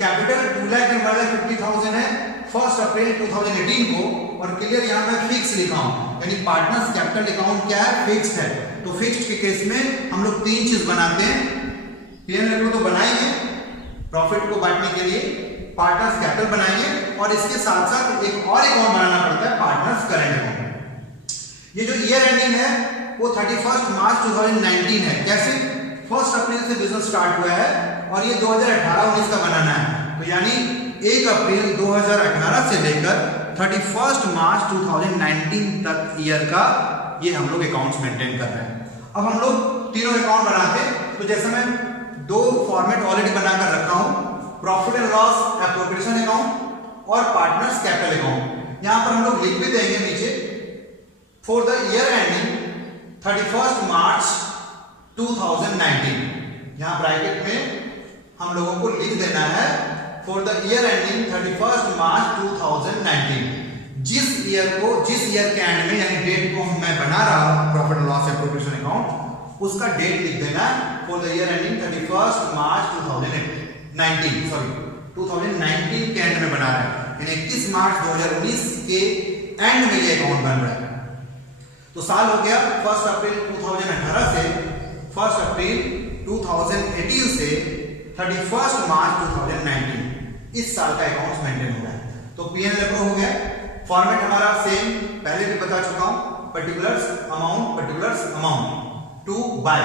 कैपिटल 2,50,000 है 1 अप्रैल 2018 को, और क्लियर यहां मैं फिक्स लिखा हूं, यानी पार्टनर्स कैपिटल अकाउंट क्या है, फिक्स्ड है। तो फिक्स्ड के केस में हम लोग 3 चीज बनाते हैं। क्लियर है, तो बनाएंगे प्रॉफिट को बांटने के लिए पार्टनर्स कैपिटल बनाएंगे, और इसके साथ साथ एक और अकाउंट बनाना पड़ता है पार्टनर्स करंट अकाउंट। ये जो ईयर एंडिंग है वो 31 मार्च 2019 है। कैसे, 1 अप्रैल से बिजनेस स्टार्ट हुआ है और ये 2018-19 का बनाना है, तो यानी 1 अप्रैल 2018 से लेकर 31 मार्च 2019 तक ईयर का ये हम लोग अकाउंट्स मेंटेन कर रहे हैं। अब हम लोग तीनों अकाउंट बनाते हैं, तो जैसे मैं 2 फॉर्मेट ऑलरेडी बनाकर रखा हूं, profit and loss appropriation account और पार्टनर्स कैपिटल अकाउंट। यहां पर हम लोग लिख भी देंगे नीचे फॉर द ईयर एंडिंग 31 मार्च 2019, यहां ब्रैकेट में हम लोगों को लिख देना है फॉर द ईयर एंडिंग 31 मार्च 2019। जिस ईयर के एंड में यानी डेट को मैं बना रहा हूं profit and loss appropriation account, उसका डेट लिख देना है फॉर द ईयर एंडिंग 31 मार्च 2019 के एंड में बना रहा है, यानी 31 मार्च 2019 के एंड में ये अकाउंट बन रहा है। तो साल हो गया 1 अप्रैल 2018 से 1 अप्रैल 2018 से 31 मार्च 2019, इस साल का अकाउंट मेंटेन हो रहा है। तो पीएनएल अप्रूव हो गया। फॉर्मेट हमारा सेम पहले भी बता चुका हूं, particulars amount to by,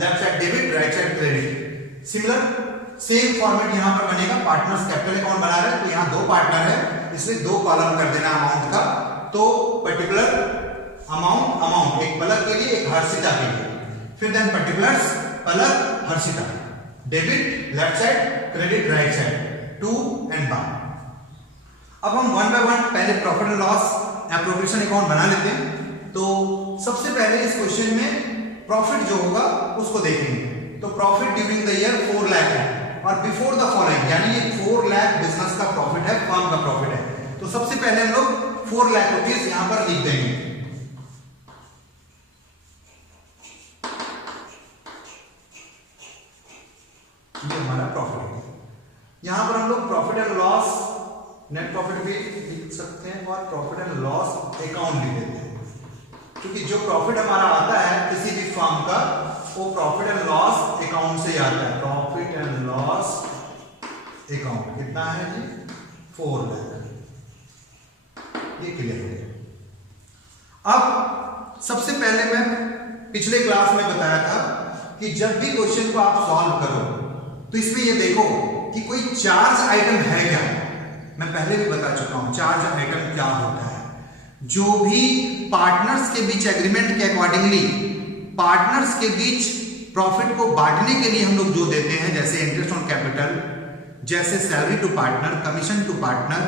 left side debit right side credit. Similar same format यहां पर बनेगा। पार्टनर्स कैपिटल अकाउंट बना रहे हैं तो यहां 2 पार्टनर है, इसलिए 2 कॉलम कर देना अमाउंट का। तो पर्टिकुलर अमाउंट एक पलक के लिए एक हर्षिता के लिए, फिर then particulars Palak Harshita, debit left side credit right side, to and by. अब हम 1 बाय 1 पहले profit and loss appropriation account बना लेते हैं। तो सबसे पहले इस क्वेश्चन में प्रॉफिट जो होगा उसको देखेंगे। तो profit during the year 4 lakh है और बिफोर द फॉलोइंग, यानी ये 4 लाख बिजनेस का प्रॉफिट है, फर्म का प्रॉफिट है। तो सबसे पहले हम लोग 4 लाख रुपीज यहां पर लिख देंगे। ये हमारा प्रॉफिट है। यहां पर हम लोग profit and loss net profit भी लिख सकते हैं और प्रॉफिट एंड लॉस अकाउंट लिख देते हैं, क्योंकि जो प्रॉफिट हमारा आता है किसी भी फर्म का वो प्रॉफिट एंड लॉस अकाउंट से आता है। प्रॉफिट एंड लॉस अकाउंट कितना है जी, 4 लाख। ये क्लियर हो गया। अब सबसे पहले मैं पिछले क्लास में बताया था कि जब भी क्वेश्चन को आप सॉल्व करो तो इसमें ये देखो कि कोई चार्ज आइटम है क्या। मैं पहले भी बता चुका हूं चार्ज आइटम क्या होता है। जो भी पार्टनर्स के बीच एग्रीमेंट के अकॉर्डिंगली पार्टनर्स के बीच प्रॉफिट को बांटने के लिए हम लोग जो देते हैं, जैसे इंटरेस्ट ऑन कैपिटल, जैसे salary to partner, commission to partner,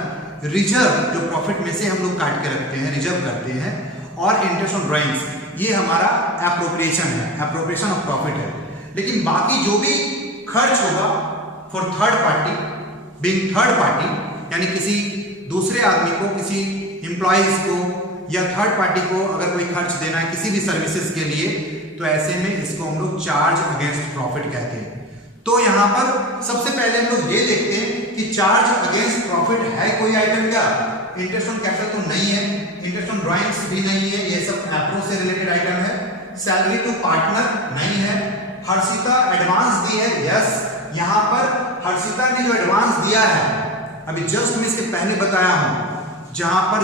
reserve जो प्रॉफिट में से हम लोग काट के रखते हैं, रिजर्व करते हैं, और इंटरेस्ट ऑन ड्राइंग्स, ये हमारा एप्रोप्रिएशन है, एप्रोप्रिएशन ऑफ प्रॉफिट है। लेकिन बाकी जो भी खर्च होगा for third party, being third party, यानी किसी दूसरे आदमी को, किसी एम्प्लॉइज को या थर्ड पार्टी को अगर कोई खर्च देना है किसी भी सर्विसेज के लिए, तो ऐसे में इसको हम लोग चार्ज अगेंस्ट प्रॉफिट कहते हैं। तो यहां पर सबसे पहले हम लोग ये देखते हैं कि चार्ज अगेंस्ट प्रॉफिट है कोई आइटम क्या। इंटरेस्ट ऑन कैपिटल तो नहीं है, इंटरेस्ट ऑन ड्राइंग्स भी नहीं है, ये सब एप्रो से रिलेटेड आइटम है। सैलरी टू पार्टनर नहीं है। हर्षिता एडवांस दी है, यस। यहां पर हर्षिता ने जो एडवांस दिया है, अभी जस्ट मैं इसके पहले बताया हूं, जहां पर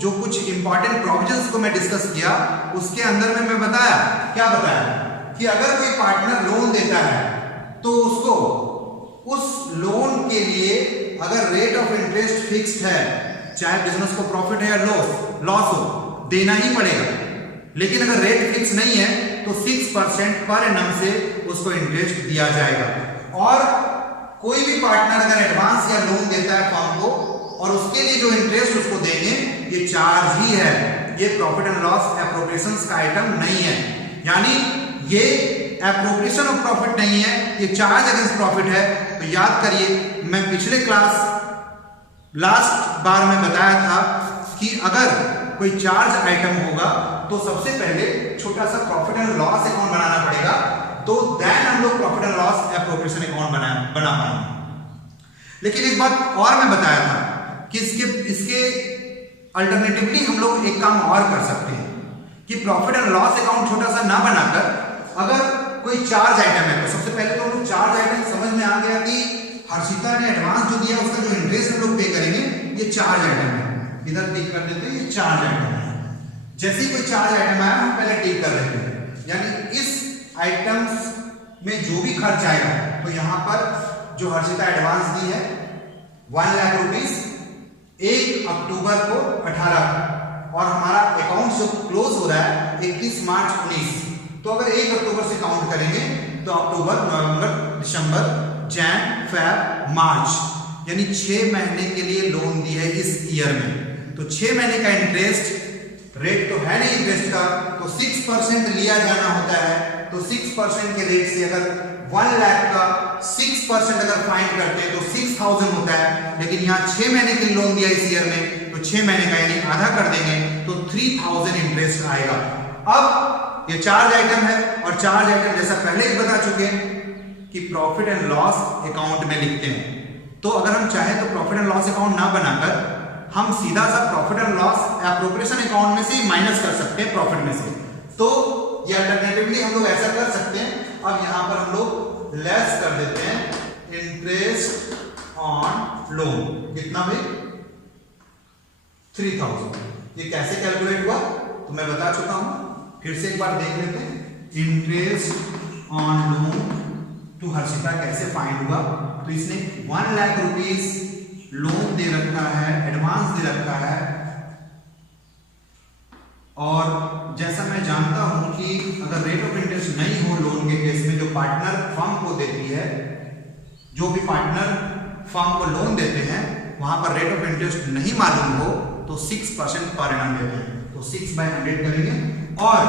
जो कुछ इंपॉर्टेंट प्रोविजंस को मैं डिस्कस किया उसके अंदर में मैं बताया, क्या बताया कि अगर कोई पार्टनर लोन देता है तो उसको उस लोन के लिए अगर रेट ऑफ इंटरेस्ट फिक्स्ड है, चाहे बिजनेस को प्रॉफिट है या लॉस हो, देना ही पड़ेगा। लेकिन अगर रेट फिक्स नहीं है तो 6% पर एनम से उसको इंटरेस्ट दिया जाएगा। और कोई भी पार्टनर अगर एडवांस या लोन देता है फर्म को और उसके लिए जो इंटरेस्ट उसको देंगे ये चार्ज ही है, ये प्रॉफिट एंड लॉस एप्रोप्रिएशंस का आइटम नहीं है। यानी ये एप्रोप्रिएशन ऑफ प्रॉफिट नहीं है, ये चार्ज अगेंस्ट प्रॉफिट है। तो याद करिए, मैं पिछले क्लास लास्ट बार में बताया था कि अगर कोई चार्ज आइटम होगा तो सबसे पहले छोटा सा प्रॉफिट एंड लॉस अकाउंट बनाना पड़ेगा, तो देन हम लोग profit and loss appropriation account बना पाएंगे। लेकिन एक बात और मैं बताया था कि इसके अल्टरनेटिवली हम लोग एक काम और कर सकते हैं कि प्रॉफिट एंड लॉस अकाउंट छोटा सा ना बनाकर अगर कोई चार्ज आइटम है तो सबसे पहले तो हम लोग चार्ज आइटम समझ में आ गया कि हर्षिता ने एडवांस जो दिया उसका जो इंटरेस्ट हम लोग पे करेंगे ये चार्ज आइटम है। इधर टिक कर देते हैं, ये चार्ज आइटम है। जैसे ही कोई चार्ज आइटम आया हम पहले टिक कर देते हैं, यानी इस आइटम्स में जो भी खर्च आएगा तो यहां पर जो हर्षिता एडवांस दी है 1 लाख रुपीस 1 अक्टूबर को 18 और हमारा अकाउंट जो क्लोज हो रहा है 31 मार्च 19, तो अगर 1 अक्टूबर से काउंट करेंगे तो अक्टूबर, नवंबर, दिसंबर, जैन, फेब, मार्च यानी 6 महीने के लिए लोन दी है इस ईयर में। तो 6 महीने का इंटरेस्ट रेट तो है नहीं इंटरेस्ट का, तो 6% लिया जाना होता है। तो 6% के रेट से अगर 1 लाख का 6% अगर फाइंड करते हैं तो 6000 होता है, लेकिन यहाँ 6 महीने के लिए लोन दिया इस ईयर में तो 6 महीने का यानी आधा कर देंगे तो 3000 इंटरेस्ट आएगा। अब ये चार्ज आइटम है और चार्ज आइटम जैसा पहले ही बता चुके हैं कि प्रॉफिट एंड लॉस अकाउंट में लिखते हैं। तो अगर हम चाहें तो प्रॉफिट एंड लॉस अकाउंट ना बनाकर हम सीधा सा profit and loss appropriation account में से माइनस कर सकते हैं प्रॉफिट में से। तो ये अल्टरनेटिवली हम लोग ऐसा कर सकते हैं। अब यहां पर हम लोग लेस कर देते हैं इंटरेस्ट ऑन लोन, कितना भाई 3000। ये कैसे कैलकुलेट हुआ तो मैं बता चुका हूं, फिर से एक बार देख लेते हैं। Interest on loan to Harshita कैसे फाइंड हुआ, तो इसने 1 लाख रुपीस लोन दे रखा है, एडवांस दे रखा है, और जैसा मैं जानता हूं कि अगर रेट ऑफ इंटरेस्ट नहीं हो लोन के केस में, जो पार्टनर फर्म को देती है, जो भी पार्टनर फर्म को लोन देते हैं वहां पर रेट ऑफ इंटरेस्ट नहीं मालूम हो तो 6% पर एनम देते हैं। तो 6/100 करेंगे और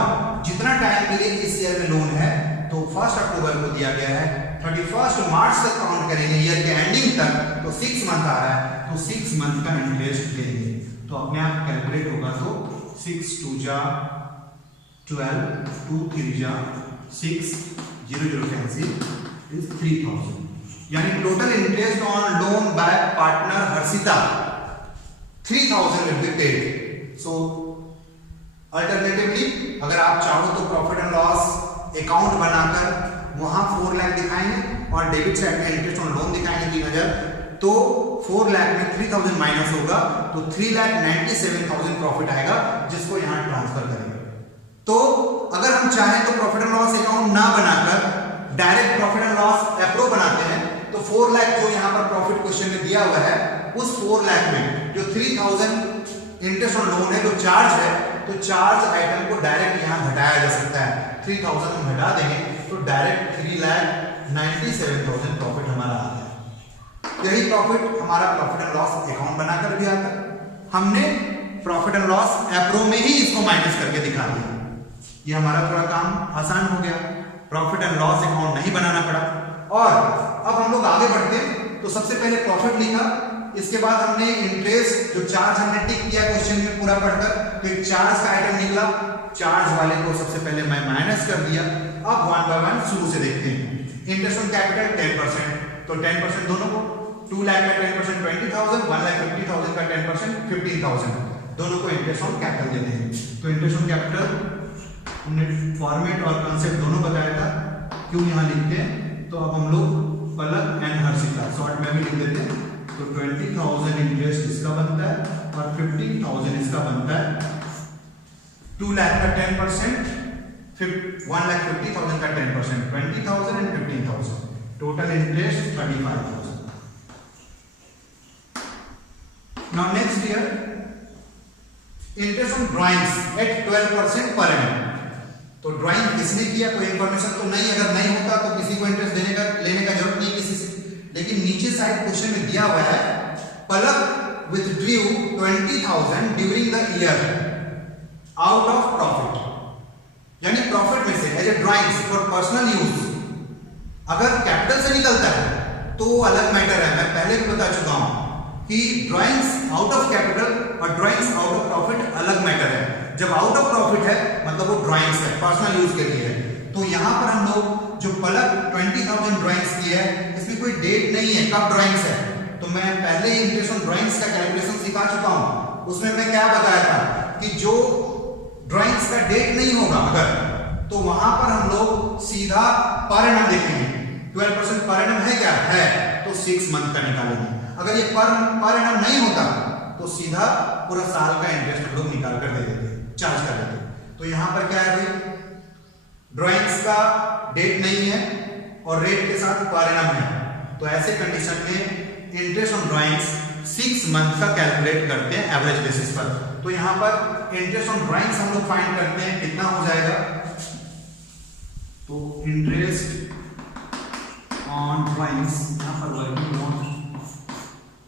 जितना टाइम के लिए इस ईयर में लोन है तो 1 अक्टूबर को दिया गया है, 31 मार्च तक काउंट करेंगे ईयर के एंडिंग तक, तो 6 मंथ आ रहा है तो 6 मंथ का इंटरेस्ट देंगे। तो अपने आप कैलकुलेट होगा, तो 6 2 जा 12, 2 3 जा 6, 0 0 कैंसिल इज 3000। यानी total interest on loan by partner Harshita 3000 will be paid. So alternatively अगर आप चाहो तो प्रॉफिट एंड लॉस अकाउंट बनाकर वहां 4 लाख दिखाएंगे और डेबिट साइड में इंटरेस्ट ऑन लोन दिखाएंगे 3000, तो 4 लाख में 3000 माइनस होगा तो 3,97,000 प्रॉफिट आएगा, जिसको यहां ट्रांसफर करेंगे। तो अगर हम चाहें तो प्रॉफिट एंड लॉस अकाउंट ना बनाकर direct profit and loss appro बनाते हैं, तो 4 लाख जो यहां पर प्रॉफिट क्वेश्चन में दिया हुआ है उस 4 लाख में जो 3000 इंटरेस्ट ऑन लोन है, जो चार्ज है, तो चार्ज आइटम को डायरेक्ट यहां घटाया जा सकता है। 3000 हम घटा देंगे तो डायरेक्ट 3,97,000 प्रॉफिट हमारा आ गया। यही प्रॉफिट हमारा प्रॉफिट एंड लॉस अकाउंट बनाकर भी आता है। हमने प्रॉफिट एंड लॉस एप्रो में ही इसको माइनस करके दिखा दिया, ये हमारा थोड़ा काम आसान हो गया, प्रॉफिट एंड लॉस अकाउंट नहीं बनाना पड़ा। और अब हम लोग आगे बढ़ते हैं, तो सबसे पहले प्रॉफिट लिखा, इसके बाद हमने इंटरेस्ट जो चार्ज हमने टिक किया क्वेश्चन में पूरा पढ़कर, तो एक चार्ज का आइटम निकला, चार्ज वाले को सबसे पहले मैं माइनस कर दिया। अब 1 बाय 1 शुरू से देखते हैं। इंटरेस्ट ऑन कैपिटल 10%, तो 10% दोनों को, 2 लाख का 10% 20,000, 1,50,000 का 10% 15,000, दोनों को इंटरेस्ट ऑन कैपिटल देते हैं। तो इंटरेस्ट ऑन कैपिटल हमने फॉर्मेट और कंसेप्ट दोनों बताया था, क्यों यहाँ लिखते हैं, तो अब हम लोग पलक एंड हर्षिता शॉर्ट में भी लिख देते हैं। तो 20,000 इंटरेस्ट इसका बनता है और 15,000 इसका बनता है। 2 लाख का 10%, 1,50,000 का 10%, 20,000 and 15,000, total interest 35,000। Now next year interest on drawings at 12% per annum. तो ड्राइंग किसने किया, कोई इंफॉर्मेशन तो नहीं, अगर नहीं होता तो किसी को इंटरेस्ट लेने का जरूरत नहीं किसी से, लेकिन साइड क्वेश्चन में दिया हुआ है Palak withdrew 20,000 during the year out of profit, यानी प्रॉफिट में से as a drawings for personal use. अगर कैपिटल से निकलता है तो वो अलग मैटर है, मैं पहले भी बता चुका हूं कि ड्राइंग्स आउट ऑफ कैपिटल और ड्राइंग्स आउट ऑफ प्रॉफिट अलग मैटर है। जब आउट ऑफ प्रॉफिट है मतलब वो ड्राइंग्स है, पर्सनल यूज के लिए है। तो यहां पर हम लोग जो पलक 20,000 ड्राइंग्स की है इसमें कोई डेट नहीं है कब ड्राइंग्स है। तो मैं पहले ही इंटरेस्ट ऑन ड्राइंग्स का कैलकुलेशन सिखा चुका हूं, उसमें मैं क्या बताया था कि जो ड्राइंग्स का डेट नहीं होगा अगर, तो वहां पर हम लोग सीधा पर एनम देखेंगे। 12% पर एनम है क्या है, तो 6 मंथ का निकालेंगे। अगर ये पर एनम नहीं होता तो सीधा पूरा साल का इंटरेस्ट हम लोग निकाल कर दे देते, चार्ज कर देते। तो यहां पर क्या है भाई, ड्राइंग्स का डेट नहीं है और रेट के साथ पर एनम है, तो ऐसे कंडीशन में इंटरेस्ट ऑन ड्राइंग्स 6 मंथ का कैलकुलेट करते हैं एवरेज बेसिस पर। तो यहां पर इंटरेस्ट ऑन ड्राइंग्स हम लोग फाइंड करते हैं, कितना हो जाएगा, तो इंटरेस्ट ऑन ड्राइंग्स यहां पर working on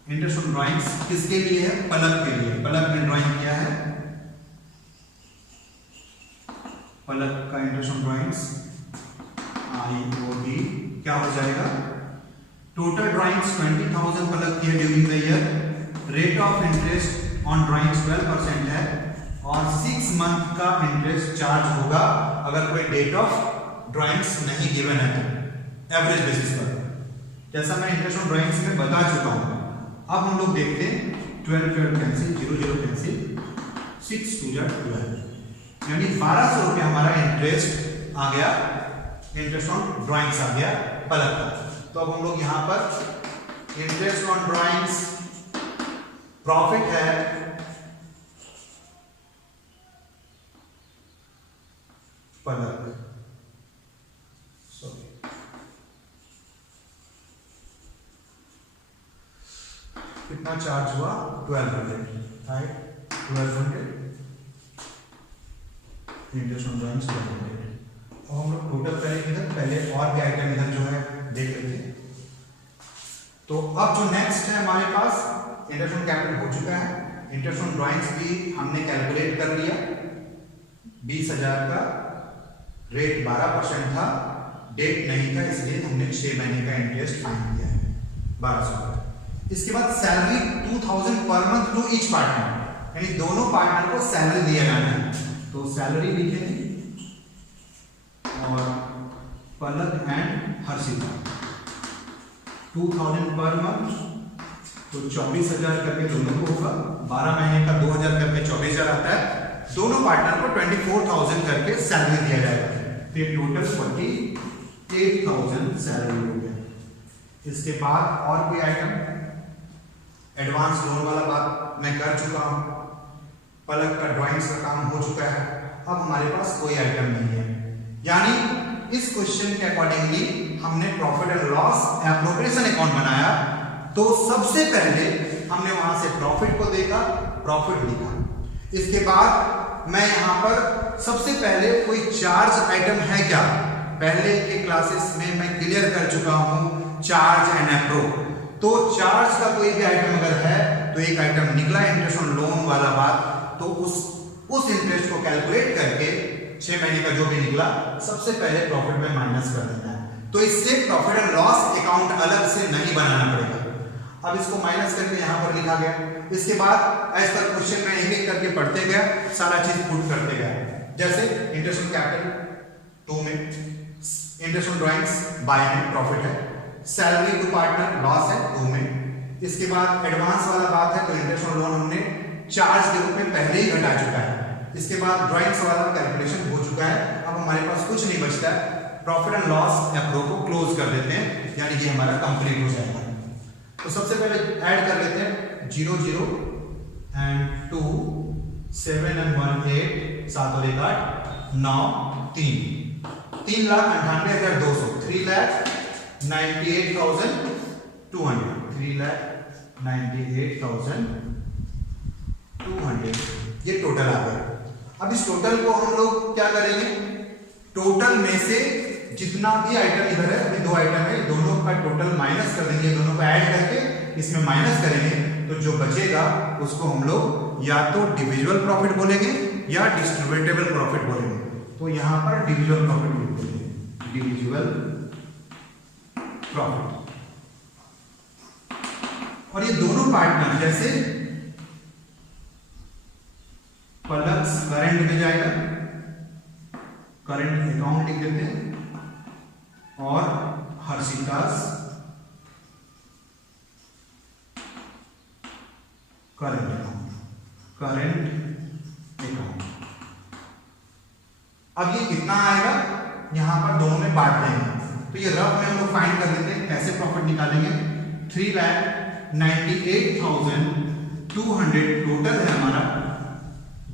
interest on drawings किसके लिए है, पलक के लिए। पलक ने ड्राइंग किया है, पलक का इंटरेस्ट ऑन ड्राइंग्स IOD क्या हो जाएगा, टोटल ड्राइंग्स 20,000 पलक की है during the year, rate of interest on drawings 12% है और 6 मंथ का इंटरेस्ट चार्ज होगा अगर कोई डेट ऑफ ड्राइंग्स नहीं गिवन है तो एवरेज बेसिस पर, जैसा मैं इंटरेस्ट ऑन ड्राइंग्स में बता चुका हूं। अब हम लोग देखते हैं 12 कैंसिल, 0 कैंसिल, 6 2 जा 12, यानी 1200 रुपया हमारा इंटरेस्ट आ गया, इंटरेस्ट ऑन ड्राइंग्स आ गया पलक का। तो अब हम लोग यहां पर इंटरेस्ट ऑन ड्राइंग्स प्रॉफिट है पलक, सॉरी कितना चार्ज हुआ 1200, राइट, 1200 इंटरेस्ट ऑन ड्राइंग्स 1200। अब हम लोग टोटल करेंगे इधर, पहले और भी आइटम इधर जो है देख लेते हैं। तो अब जो नेक्स्ट है हमारे पास इंटरेस्ट ऑन कैपिटल हो चुका है, इंटरेस्ट ऑन ड्राइंग्स भी हमने कैलकुलेट कर लिया, 20,000 का रेट 12% था, डेट नहीं था इसलिए हमने 6 महीने का इंटरेस्ट फाइंड किया है 1200 का। इसके बाद salary 2,000 per month to each partner, यानी दोनों पार्टनर को सैलरी दिया जाना है, तो सैलरी लिखेंगे और पलक एंड हर्षिता 2000 पर मंथ, तो 24,000 करके दोनों को होगा, 12 महीने का 2,000 करके 24,000 आता है, दोनों पार्टनर को 24,000 करके सैलरी दिया जाएगा, तो ये टोटल 48,000 सैलरी हो गया। इसके बाद और कोई आइटम, एडवांस लोन वाला बात मैं कर चुका हूं, पलक का ड्राइंग्स का काम हो चुका है, अब हमारे पास कोई आइटम नहीं है, यानी इस क्वेश्चन के अकॉर्डिंगली हमने profit and loss appropriation account बनाया। तो सबसे पहले हमने वहां से प्रॉफिट को देखा, प्रॉफिट लिखा, इसके बाद मैं यहां पर सबसे पहले कोई चार्ज आइटम है क्या, पहले के क्लासेस में मैं क्लियर कर चुका हूं चार्ज एंड एप्रो, तो चार्ज का कोई भी आइटम अगर है तो एक आइटम निकला इंटरेस्ट ऑन लोन वाला बात, तो उस इंटरेस्ट को कैलकुलेट करके 6 महीने का जो भी निकला सबसे पहले प्रॉफिट में माइनस कर देना है। तो इससे प्रॉफिट एंड लॉस अकाउंट अलग से नहीं बनाना पड़ेगा। अब इसको माइनस करके यहां पर लिखा गया, इसके बाद एज पर क्वेश्चन में एक एक करके पढ़ते गया, सारा चीज पुट करते गया, जैसे इंटरेस्ट ऑन कैपिटल 2 में, इंटरेस्ट ऑन ड्राइंग्स बाय में प्रॉफिट है, सैलरी टू पार्टनर लॉस है 2 में, इसके बाद एडवांस वाला बात है तो इंटरेस्ट ऑन लोन हमने चार्ज के रूप में पहले ही घटा चुका है, इसके बाद ड्राइंग्स वाला कैलकुलेशन हो चुका है, अब हमारे पास कुछ नहीं बचता है, प्रॉफिट एंड लॉस एप्रो को क्लोज कर देते हैं, यानी ये हमारा कंप्लीट हो जाएगा। तो सबसे पहले ऐड कर लेते हैं 0 0 एंड 2 7 and 1 8 7 और 1 8 9 3 3,98,200 3,98,200 3,98,200 ये टोटल आ गया। अब इस टोटल को हम लोग क्या करेंगे, टोटल में से जितना भी आइटम इधर है, अभी 2 आइटम है, दोनों का टोटल माइनस कर देंगे, दोनों को ऐड करके इसमें माइनस करेंगे, तो जो बचेगा उसको हम लोग या तो डिविजिबल प्रॉफिट बोलेंगे या डिस्ट्रीब्यूटेबल प्रॉफिट बोलेंगे। तो यहां पर डिविजिबल प्रॉफिट बोलेंगे, डिविजिबल प्रॉफिट। और ये दोनों पार्टनर जैसे पलक्स करंट में जाएगा, करंट अकाउंट लिख देते हैं, और हर्षितास करंट अकाउंट, करंट अकाउंट। अब ये कितना आएगा, यहां पर दोनों में बांट देंगे, तो ये रफ में हम लोग फाइंड कर लेते हैं। कैसे प्रॉफिट निकालेंगे, 3,98,200 टोटल है हमारा,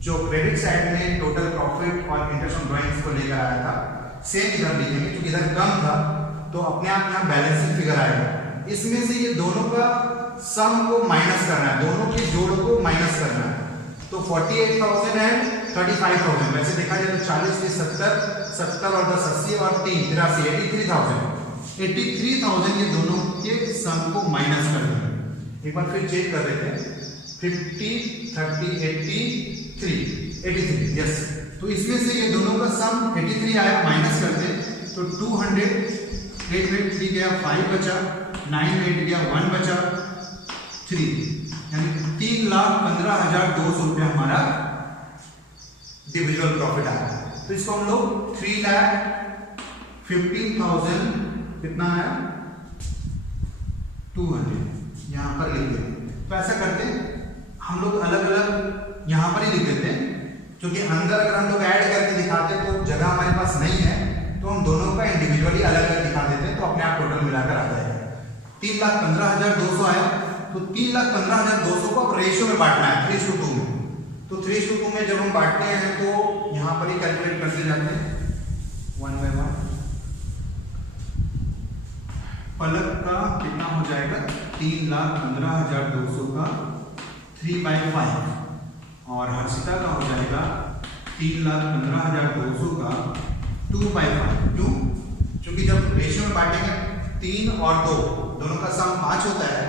जो क्रेडिट साइड में टोटल प्रॉफिट और इंटरेस्ट ऑन ड्राइंग्स को लेकर आया था, सेम इधर लिखेंगे, क्योंकि इधर कम था तो अपने आप यहाँ बैलेंसिंग फिगर आएगा। इसमें से ये दोनों का सम को माइनस करना है, दोनों के जोड़ को माइनस करना है। तो 48,000 एंड 35,000, वैसे देखा जाए तो 40 से 70, 70 और 10 80 और 3 83, 83,000 ये दोनों के सम को माइनस कर देंगे। एक बार फिर चेक कर लेते हैं, 50, 30, 83, यस। तो इसमें से ये दोनों का सम 83 आया, माइनस करते हैं तो 200, 8 में 3 गया, 5 बचा, 9 में 8 गया, 1 बचा, 3, यानी 3,15,200 रुपया हमारा डिविजिबल प्रॉफिट आया। तो इसको हम लोग 3,15,000 कितना है 200 यहां पर लिख देते हैं। तो ऐसा करते हैं हम लोग अलग अलग यहां पर ही लिख देते हैं, क्योंकि अंदर अगर हम लोग ऐड करके दिखाते तो जगह हमारे पास नहीं है, तो हम दोनों का इंडिविजुअली अलग अलग दिखा देते हैं, तो अपने आप टोटल मिलाकर आ जाएगा। 3,15,200 आया, तो 3,15,200 को अब रेशियो में बांटना है 3:2 में। तो 3:2 में जब हम बांटते हैं तो यहां पर ही कैलकुलेट करते जाते हैं 1 by 1। पलक का कितना हो जाएगा, 3,15,200 का 3/5, और हर्षिता का हो जाएगा 3,15,200 का 2/5। क्यों, क्योंकि जब रेशियो में बांटेंगे 3 और 2 दोनों का सम 5 होता है,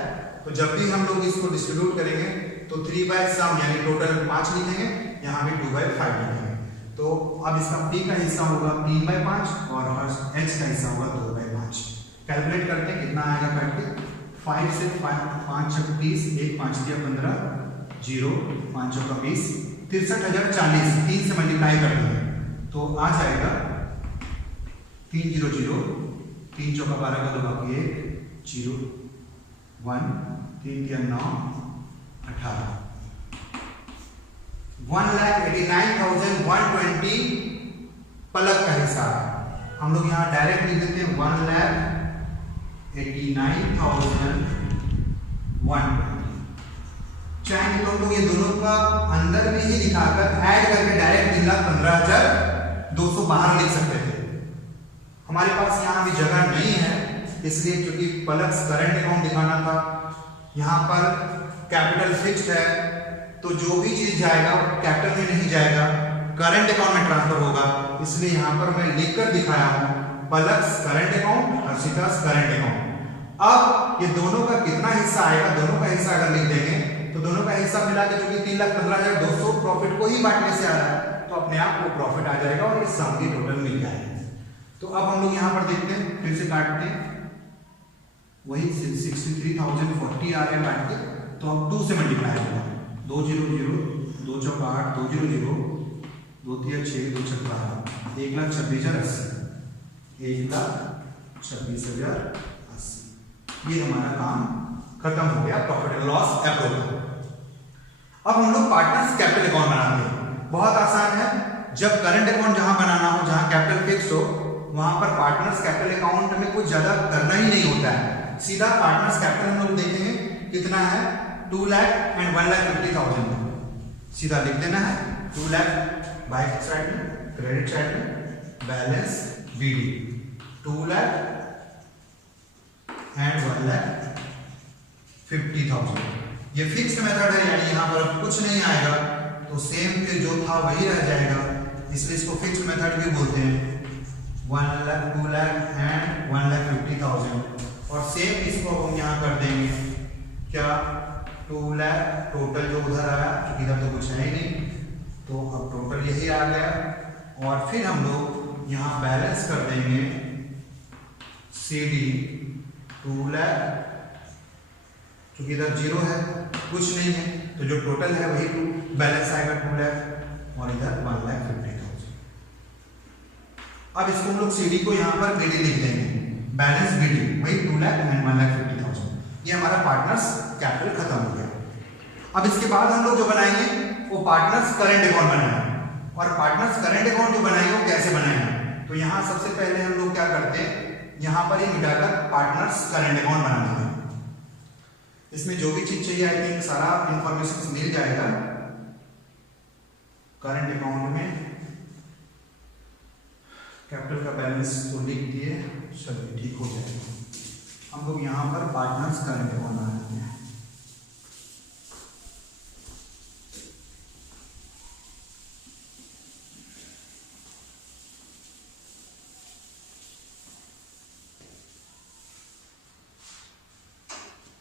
तो जब भी हम लोग इसको डिस्ट्रीब्यूट करेंगे तो 3/सम यानी टोटल 5 लिखेंगे, यहाँ पे 2/5 लिखेंगे। तो अब इसका P का हिस्सा होगा 3/5 और H का हिस्सा होगा 2/5। कैलकुलेट करते हैं कितना आएगा करके, 5 से 5 6 30, 1 5 दिया 15, 0 5 चौका 20, 63,040, 3 से मल्टीप्लाई कर देंगे तो आ जाएगा 300, 3 चौका 12 का 2 बाकी 1 0 1, 3 दिया 9 18, 1,89,120 पलक का हिस्सा। हम लोग यहाँ डायरेक्ट लिख देते हैं 1,89,120। चाहे तो हम लोग ये दोनों का अंदर में ही दिखाकर ऐड करके डायरेक्ट 3,15,200 बाहर लिख सकते थे। हमारे पास यहाँ भी जगह नहीं है, इसलिए क्योंकि पलक्स करंट अकाउंट दिखाना था, यहाँ पर कैपिटल फिक्स्ड है, तो जो भी चीज जाएगा कैपिटल में नहीं जाएगा, करंट अकाउंट में ट्रांसफर होगा, इसलिए यहाँ पर मैं लिखकर दिखाया हूँ पलक्स करंट अकाउंट, हर्षितास करंट अकाउंट। अब ये दोनों का कितना हिस्सा आएगा, दोनों का हिस्सा अगर लिख देंगे तो दोनों का हिस्सा मिला के क्योंकि 3,15,200 प्रॉफिट को ही बांटने से आ रहा है, तो अपने आप वो प्रॉफिट आ जाएगा और इस सम की टोटल मिल जाएगी। तो अब हम लोग यहाँ पर देखते हैं, फिर से काटते हैं, वही 63,040 आ रहे हैं काट के, तो अब 2 से मल्टीप्लाई होगा, 2 0 0, 2 चौका 8, 2 0 0, 2 3 6, 2 6 12, 1,26,080, 1,26,080। ये हमारा काम खत्म हो गया, प्रॉफिट एंड लॉस अप्रूव। अब हम लोग पार्टनर्स कैपिटल अकाउंट बनाते हैं, बहुत आसान है। जब करंट अकाउंट जहां बनाना हो, जहां कैपिटल फिक्स हो, वहां पर पार्टनर्स कैपिटल अकाउंट में कुछ ज्यादा करना ही नहीं होता है, सीधा पार्टनर्स कैपिटल हम लोग देखेंगे कितना है 2 लाख एंड 1,50,000, सीधा लिख देना है 2 लाख बाय साइड में, क्रेडिट साइड में बैलेंस BD 2 लाख एंड 1,50,000। ये फिक्स्ड मेथड है, यानी यहाँ पर कुछ नहीं आएगा, तो सेम फिर जो था वही रह जाएगा, इसलिए इसको फिक्स्ड मेथड भी बोलते हैं। 1 लाख 2 लाख एंड 1,50,000 और सेम इसको हम यहाँ कर देंगे क्या 2 लाख टोटल जो उधर आया, क्योंकि इधर तो कुछ है ही नहीं तो अब टोटल यही आ गया। और फिर हम लोग यहाँ बैलेंस कर देंगे CD 2 लाख, क्योंकि इधर जीरो है कुछ नहीं है तो जो टोटल है वही बैलेंस आएगा 2 लाख और इधर 1,50,000। अब इसको हम लोग CD को यहाँ पर BD लिख देंगे, बैलेंस BD वही 2 लाख एंड 1,50,000। ये हमारा पार्टनर्स कैपिटल खत्म हो गया। अब इसके बाद हम लोग जो बनाएंगे वो पार्टनर्स करंट अकाउंट बनाएंगे। और पार्टनर्स करंट अकाउंट जो बनाएंगे वो कैसे बनाएंगे, तो यहाँ सबसे पहले हम लोग क्या करते हैं, यहाँ पर ही मिटाकर पार्टनर्स करंट अकाउंट बना देंगे। इसमें जो भी चीज चाहिए आई थिंक सारा इंफॉर्मेशन मिल जाएगा। करंट अकाउंट में कैपिटल का बैलेंस तो लिख दिए, चलिए ठीक हो जाएगा। हम लोग यहाँ पर पार्टनर्स करंट अकाउंट बना देते हैं।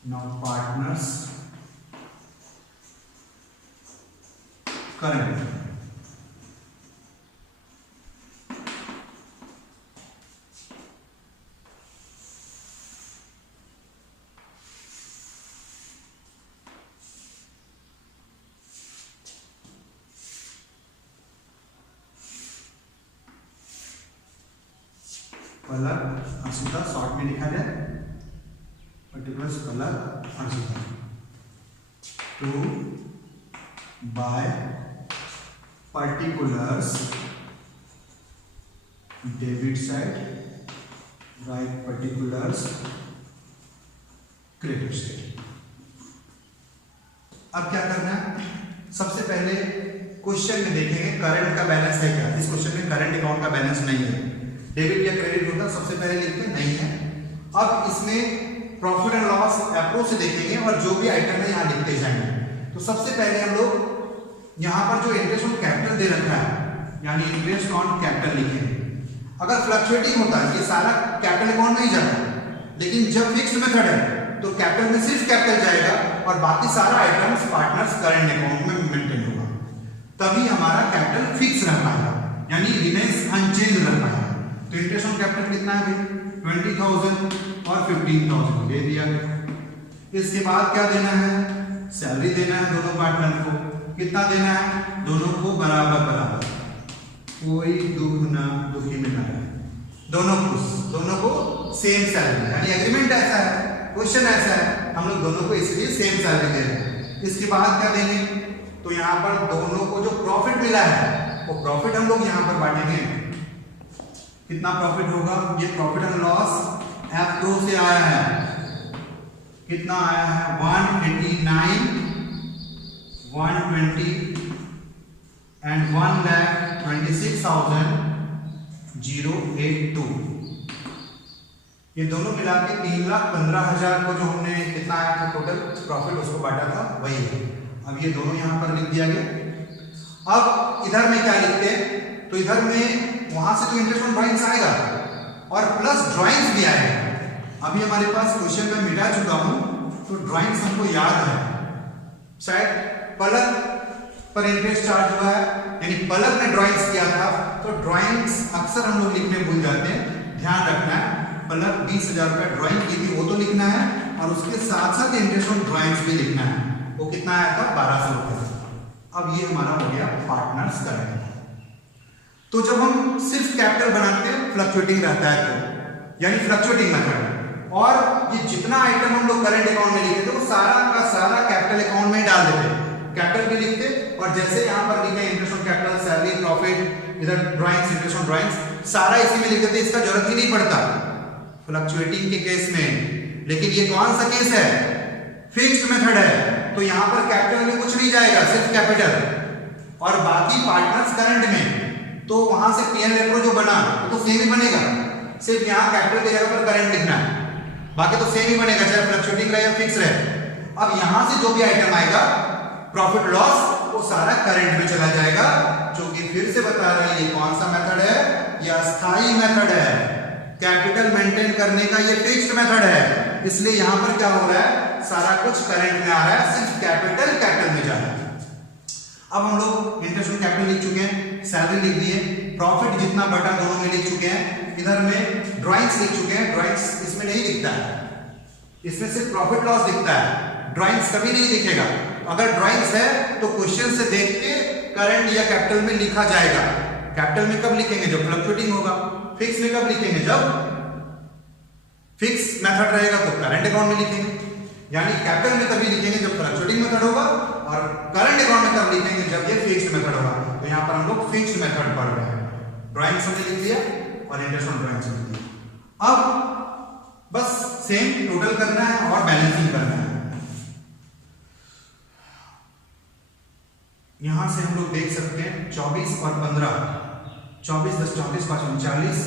Now partners current कलर अंशुता शॉर्ट में लिखा जाए particulars color अंशुता to buy particulars debit side write particulars credit side। अब क्या करना है, सबसे पहले क्वेश्चन में देखेंगे करंट का बैलेंस है क्या। इस क्वेश्चन में करंट अकाउंट का बैलेंस नहीं है, डेबिट या क्रेडिट होता सबसे पहले लिखते नहीं है। अब इसमें प्रॉफिट एंड लॉस अप्रोच से देखेंगे और जो भी आइटम है यहाँ लिखते जाएंगे। तो सबसे पहले हम लोग यहाँ पर जो इंटरेस्ट ऑन कैपिटल दे रखा है यानी इंटरेस्ट ऑन कैपिटल लिखेंगे। अगर फ्लक्चुएटिंग होता है ये सारा कैपिटल अकाउंट में ही जाता है, लेकिन जब फिक्स्ड मेथड है तो कैपिटल में सिर्फ कैपिटल जाएगा और बाकी सारा आइटम्स पार्टनर्स करंट अकाउंट में मेंटेन होगा, तभी हमारा कैपिटल फिक्स रह पाएगा यानी रिमेन्स अनचेंज रह पाएगा। तो इंटरेस्ट ऑन कैपिटल कितना है भाई 20,000 और 15,000 दे दिया गया। इसके बाद क्या देना है, सैलरी देना है दोनों पार्टनर को। कितना देना है, दोनों को बराबर बराबर, कोई दुख ना दुखी में ना रहे, दोनों खुश, दोनों को सेम सैलरी यानी एग्रीमेंट ऐसा है, क्वेश्चन ऐसा है, हम लोग दोनों को इसलिए सेम सैलरी दे रहे हैं। इसके बाद क्या देंगे, तो यहाँ पर दोनों को जो प्रॉफिट मिला है वो प्रॉफिट हम लोग यहाँ पर बांटेंगे। कितना प्रॉफिट होगा, ये प्रॉफिट एंड लॉस एप्रो से आया है, कितना आया है 189, 120 एंड 1,26,082। ये दोनों मिला के 3,15,000 को जो हमने कितना आया था टोटल प्रॉफिट उसको बांटा था वही है। अब ये दोनों यहां पर लिख दिया गया। अब इधर में क्या लिखते हैं, तो इधर में वहां से तो इंटरेस्ट ऑन ड्राइंग्स आएगा और प्लस ड्राइंग्स भी आएगा। अभी हमारे पास क्वेश्चन में मिटा चुका हूं तो ड्राइंग्स हमको याद है, शायद पलक पर इंटरेस्ट चार्ज हुआ है यानी पलक ने ड्राइंग्स किया था, तो ड्राइंग्स अक्सर हम लोग लिखने भूल जाते हैं, ध्यान रखना है। पलक 20,000 रुपया ड्राइंग की थी वो तो लिखना है और उसके साथ साथ इंटरेस्ट ऑन ड्राइंग्स भी लिखना है। वो कितना आया था 1,200 रुपया। अब ये हमारा हो गया पार्टनर्स करंट। तो जब हम सिर्फ कैपिटल बनाते हैं फ्लक्चुएटिंग रहता है तो यानी फ्लक्चुएटिंग मेथड, और ये जितना आइटम हम लोग करंट अकाउंट में लिखे थे वो सारा का सारा कैपिटल अकाउंट में डाल देते, कैपिटल भी लिखते और जैसे यहाँ पर लिखे interest on capital, salary, profit, इधर ड्राइंग्स, इंटरेस्ट ऑन ड्राइंग्स सारा इसी में लिख देते, इसका जरूरत ही नहीं पड़ता फ्लक्चुएटिंग के केस में। लेकिन ये कौन सा केस है, फिक्स्ड मेथड है, तो यहाँ पर कैपिटल में कुछ नहीं जाएगा, सिर्फ कैपिटल और बाकी पार्टनर्स करंट में। तो वहां से पीएनएल अप्रोच जो बना वो तो सेम ही बनेगा, सिर्फ यहाँ कैपिटल की जगह पर करंट लिखना है, बाकी तो सेम ही बनेगा चाहे फ्लक्चुएटिंग रहे या फिक्स रहे। अब यहां से जो भी आइटम आएगा प्रॉफिट लॉस वो सारा करंट में चला जाएगा, जो कि फिर से बता रहा है ये कौन सा मेथड है, ये अस्थाई मेथड है, कैपिटल मेंटेन करने का ये फिक्स्ड मेथड है, इसलिए यहां पर क्या हो रहा है, सारा कुछ करंट में आ रहा है, सिर्फ कैपिटल में जा रहा है। अब हम लोग इंटरेस्ट ऑन कैपिटल लिख चुके हैं, सैलरी लिख दिए, प्रॉफिट जितना बटा दोनों में लिख चुके हैं, इधर में ड्राइंग्स लिख चुके हैं। ड्राइंग्स इसमें नहीं दिखता है, इसमें सिर्फ प्रॉफिट लॉस दिखता है, ड्राइंग्स कभी नहीं दिखेगा। अगर ड्राइंग्स है तो क्वेश्चन से देख के करंट या कैपिटल में लिखा जाएगा। कैपिटल में कब लिखेंगे, जब फ्लक्चुएटिंग होगा। फिक्स में कब लिखेंगे, जब फिक्स मेथड रहेगा तो करंट अकाउंट में लिखेंगे, यानी कैपिटल में तभी लिखेंगे जब फ्लक्चुएटिंग मेथड होगा, और करंट अकाउंट में तब लिखेंगे जब ये फिक्स्ड मेथड होगा। तो यहाँ पर हम लोग फिक्स्ड मेथड पढ़ रहे हैं। ड्राइंग्स हमने लिख दिया और इंटरेस्ट ऑन ड्राइंग्स लिख दिया। अब बस सेम टोटल करना है और बैलेंसिंग करना है। यहां से हम लोग देख सकते हैं 24 और 15, 24 10 24 5 39,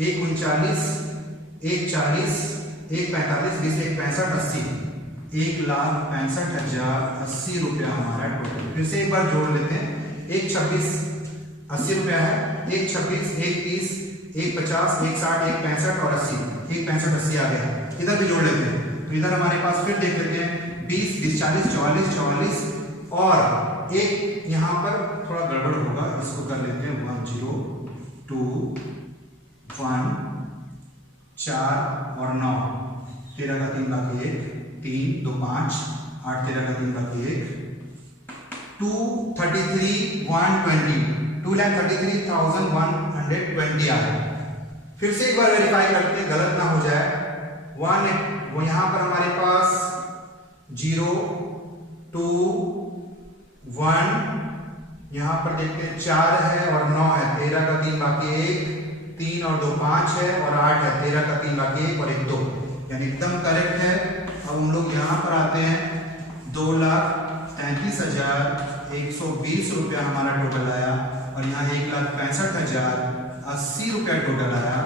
1 39, 1 40, 1 45, 20 1 65 80, 1,65,080 रुपया हमारा टोटल। फिर से एक बार जोड़ लेते हैं, 1 26 80 रुपया है, 1 26 1 30 1 50 1 60 1 65 और 80, 1 65 80 आ गया। इधर भी जोड़ लेते हैं, तो इधर हमारे पास फिर देख लेते हैं 20 20 40 44 44 और एक यहां पर थोड़ा गड़बड़ होगा, इसको कर लेते हैं 1 0 2 1 4 और 9, 13 का 3 बाकी 1 3 2 5 8 13 का 3 बाकी 1 233 120 2,33,120 आ गया। फिर से एक बार वेरीफाई करते हैं, गलत ना हो जाए। 1 वो यहां पर हमारे पास 0 2 1 यहां पर देखते हैं 4 है और 9 है, 13 का 3 बाकी 1 3 और 2 5 है और 8 है, 13 का 3 बाकी 1 और 1 2, यानी एकदम करेक्ट है। अब हम लोग यहां पर आते हैं, 2,33,120 रुपया हमारा टोटल आया और यहाँ 1,65,080 रुपया टोटल आया।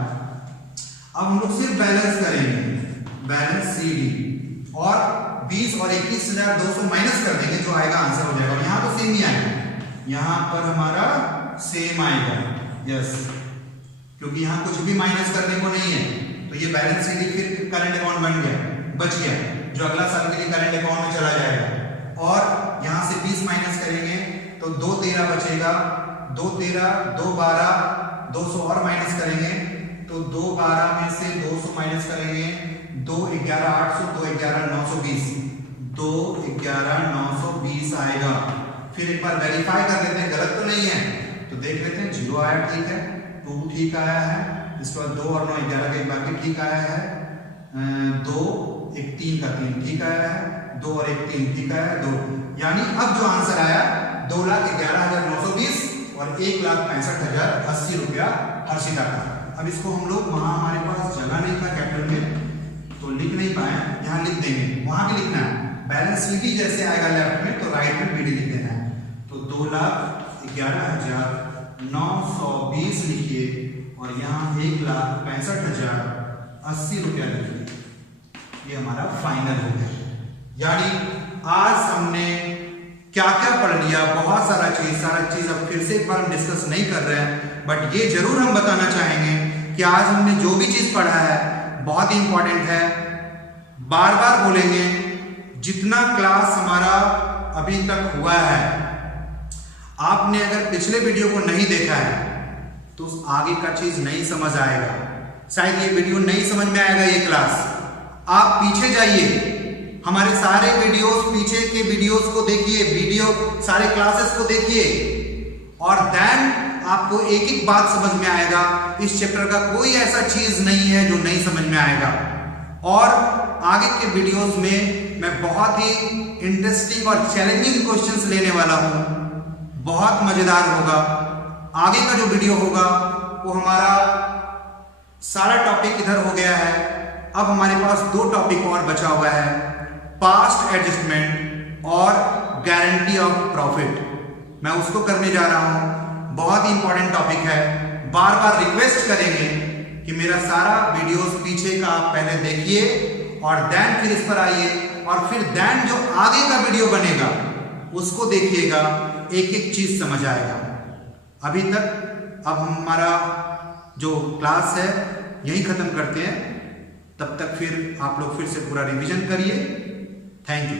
अब हम लोग सिर्फ बैलेंस करेंगे, बैलेंस CD, और 20 और 21,200 माइनस कर देंगे, जो आएगा आंसर हो जाएगा। और यहाँ तो सेम ही आएगा, यहाँ पर हमारा सेम आएगा, यस, क्योंकि यहाँ कुछ भी माइनस करने को नहीं है। तो ये बैलेंस CD फिर करंट अकाउंट बन गया, बच गया, जो अगला साल के लिए करंट अकाउंट में चला जाएगा। और यहाँ से 20 माइनस करेंगे तो 2 13 बचेगा, 2 13 2 12 200 और माइनस करेंगे तो 2 12 में से 200 माइनस करेंगे, 2 11 800 2 11 920, 2 11 920 आएगा। फिर एक बार वेरीफाई कर लेते हैं, गलत तो नहीं है, तो देख लेते हैं 0 आया, ठीक है, 2 ठीक आया है, इसके बाद 2 और 9 11 का एक बाकी ठीक आया है, 2 1 3 का 3 ठीक आया है, 2 और 1 3 ठीक आया है, 2, यानी अब जो आंसर आया 2,11,920 और 1,65,080 रुपया हर्षिता का। अब इसको हम लोग, वहां हमारे पास जगह नहीं था कैपिटल में तो लिख नहीं पाए, यहाँ लिख देंगे, वहां भी लिखना है। बैलेंस CD जैसे आएगा लेफ्ट में तो राइट में BD लिख देना है। तो 2,11,920 लिखिए और यहाँ 1,65,080 रुपया लिखिए, ये हमारा फाइनल हो गया। यानी आज हमने क्या क्या पढ़ लिया, बहुत सारा चीज अब फिर से एक बार हम डिस्कस नहीं कर रहे हैं, बट ये जरूर हम बताना चाहेंगे कि आज हमने जो भी चीज पढ़ा है बहुत इंपॉर्टेंट है। बार बार बोलेंगे, जितना क्लास हमारा अभी तक हुआ है, आपने अगर पिछले वीडियो को नहीं देखा है तो आगे का चीज नहीं समझ आएगा, शायद ये वीडियो नहीं समझ में आएगा, ये क्लास। आप पीछे जाइए, हमारे सारे वीडियोस, पीछे के वीडियोस को देखिए, सारे क्लासेस को देखिए, और देन आपको एक एक बात समझ में आएगा। इस चैप्टर का कोई ऐसा चीज नहीं है जो नहीं समझ में आएगा। और आगे के वीडियोस में मैं बहुत ही इंटरेस्टिंग और चैलेंजिंग क्वेश्चंस लेने वाला हूं, बहुत मजेदार होगा। आगे का जो वीडियो होगा वो हमारा सारा टॉपिक इधर हो गया है। अब हमारे पास 2 टॉपिक और बचा हुआ है, पास्ट एडजस्टमेंट और गारंटी ऑफ प्रॉफिट। मैं उसको करने जा रहा हूं, बहुत ही इंपॉर्टेंट टॉपिक है। बार बार रिक्वेस्ट करेंगे कि मेरा सारा वीडियोस पीछे का आप पहले देखिए और देन फिर इस पर आइए, और फिर देन जो आगे का वीडियो बनेगा उसको देखिएगा, एक एक चीज समझ आएगा। अभी तक अब हमारा जो क्लास है यही ख़त्म करते हैं। तब तक फिर आप लोग फिर से पूरा रिवीजन करिए। Thank you.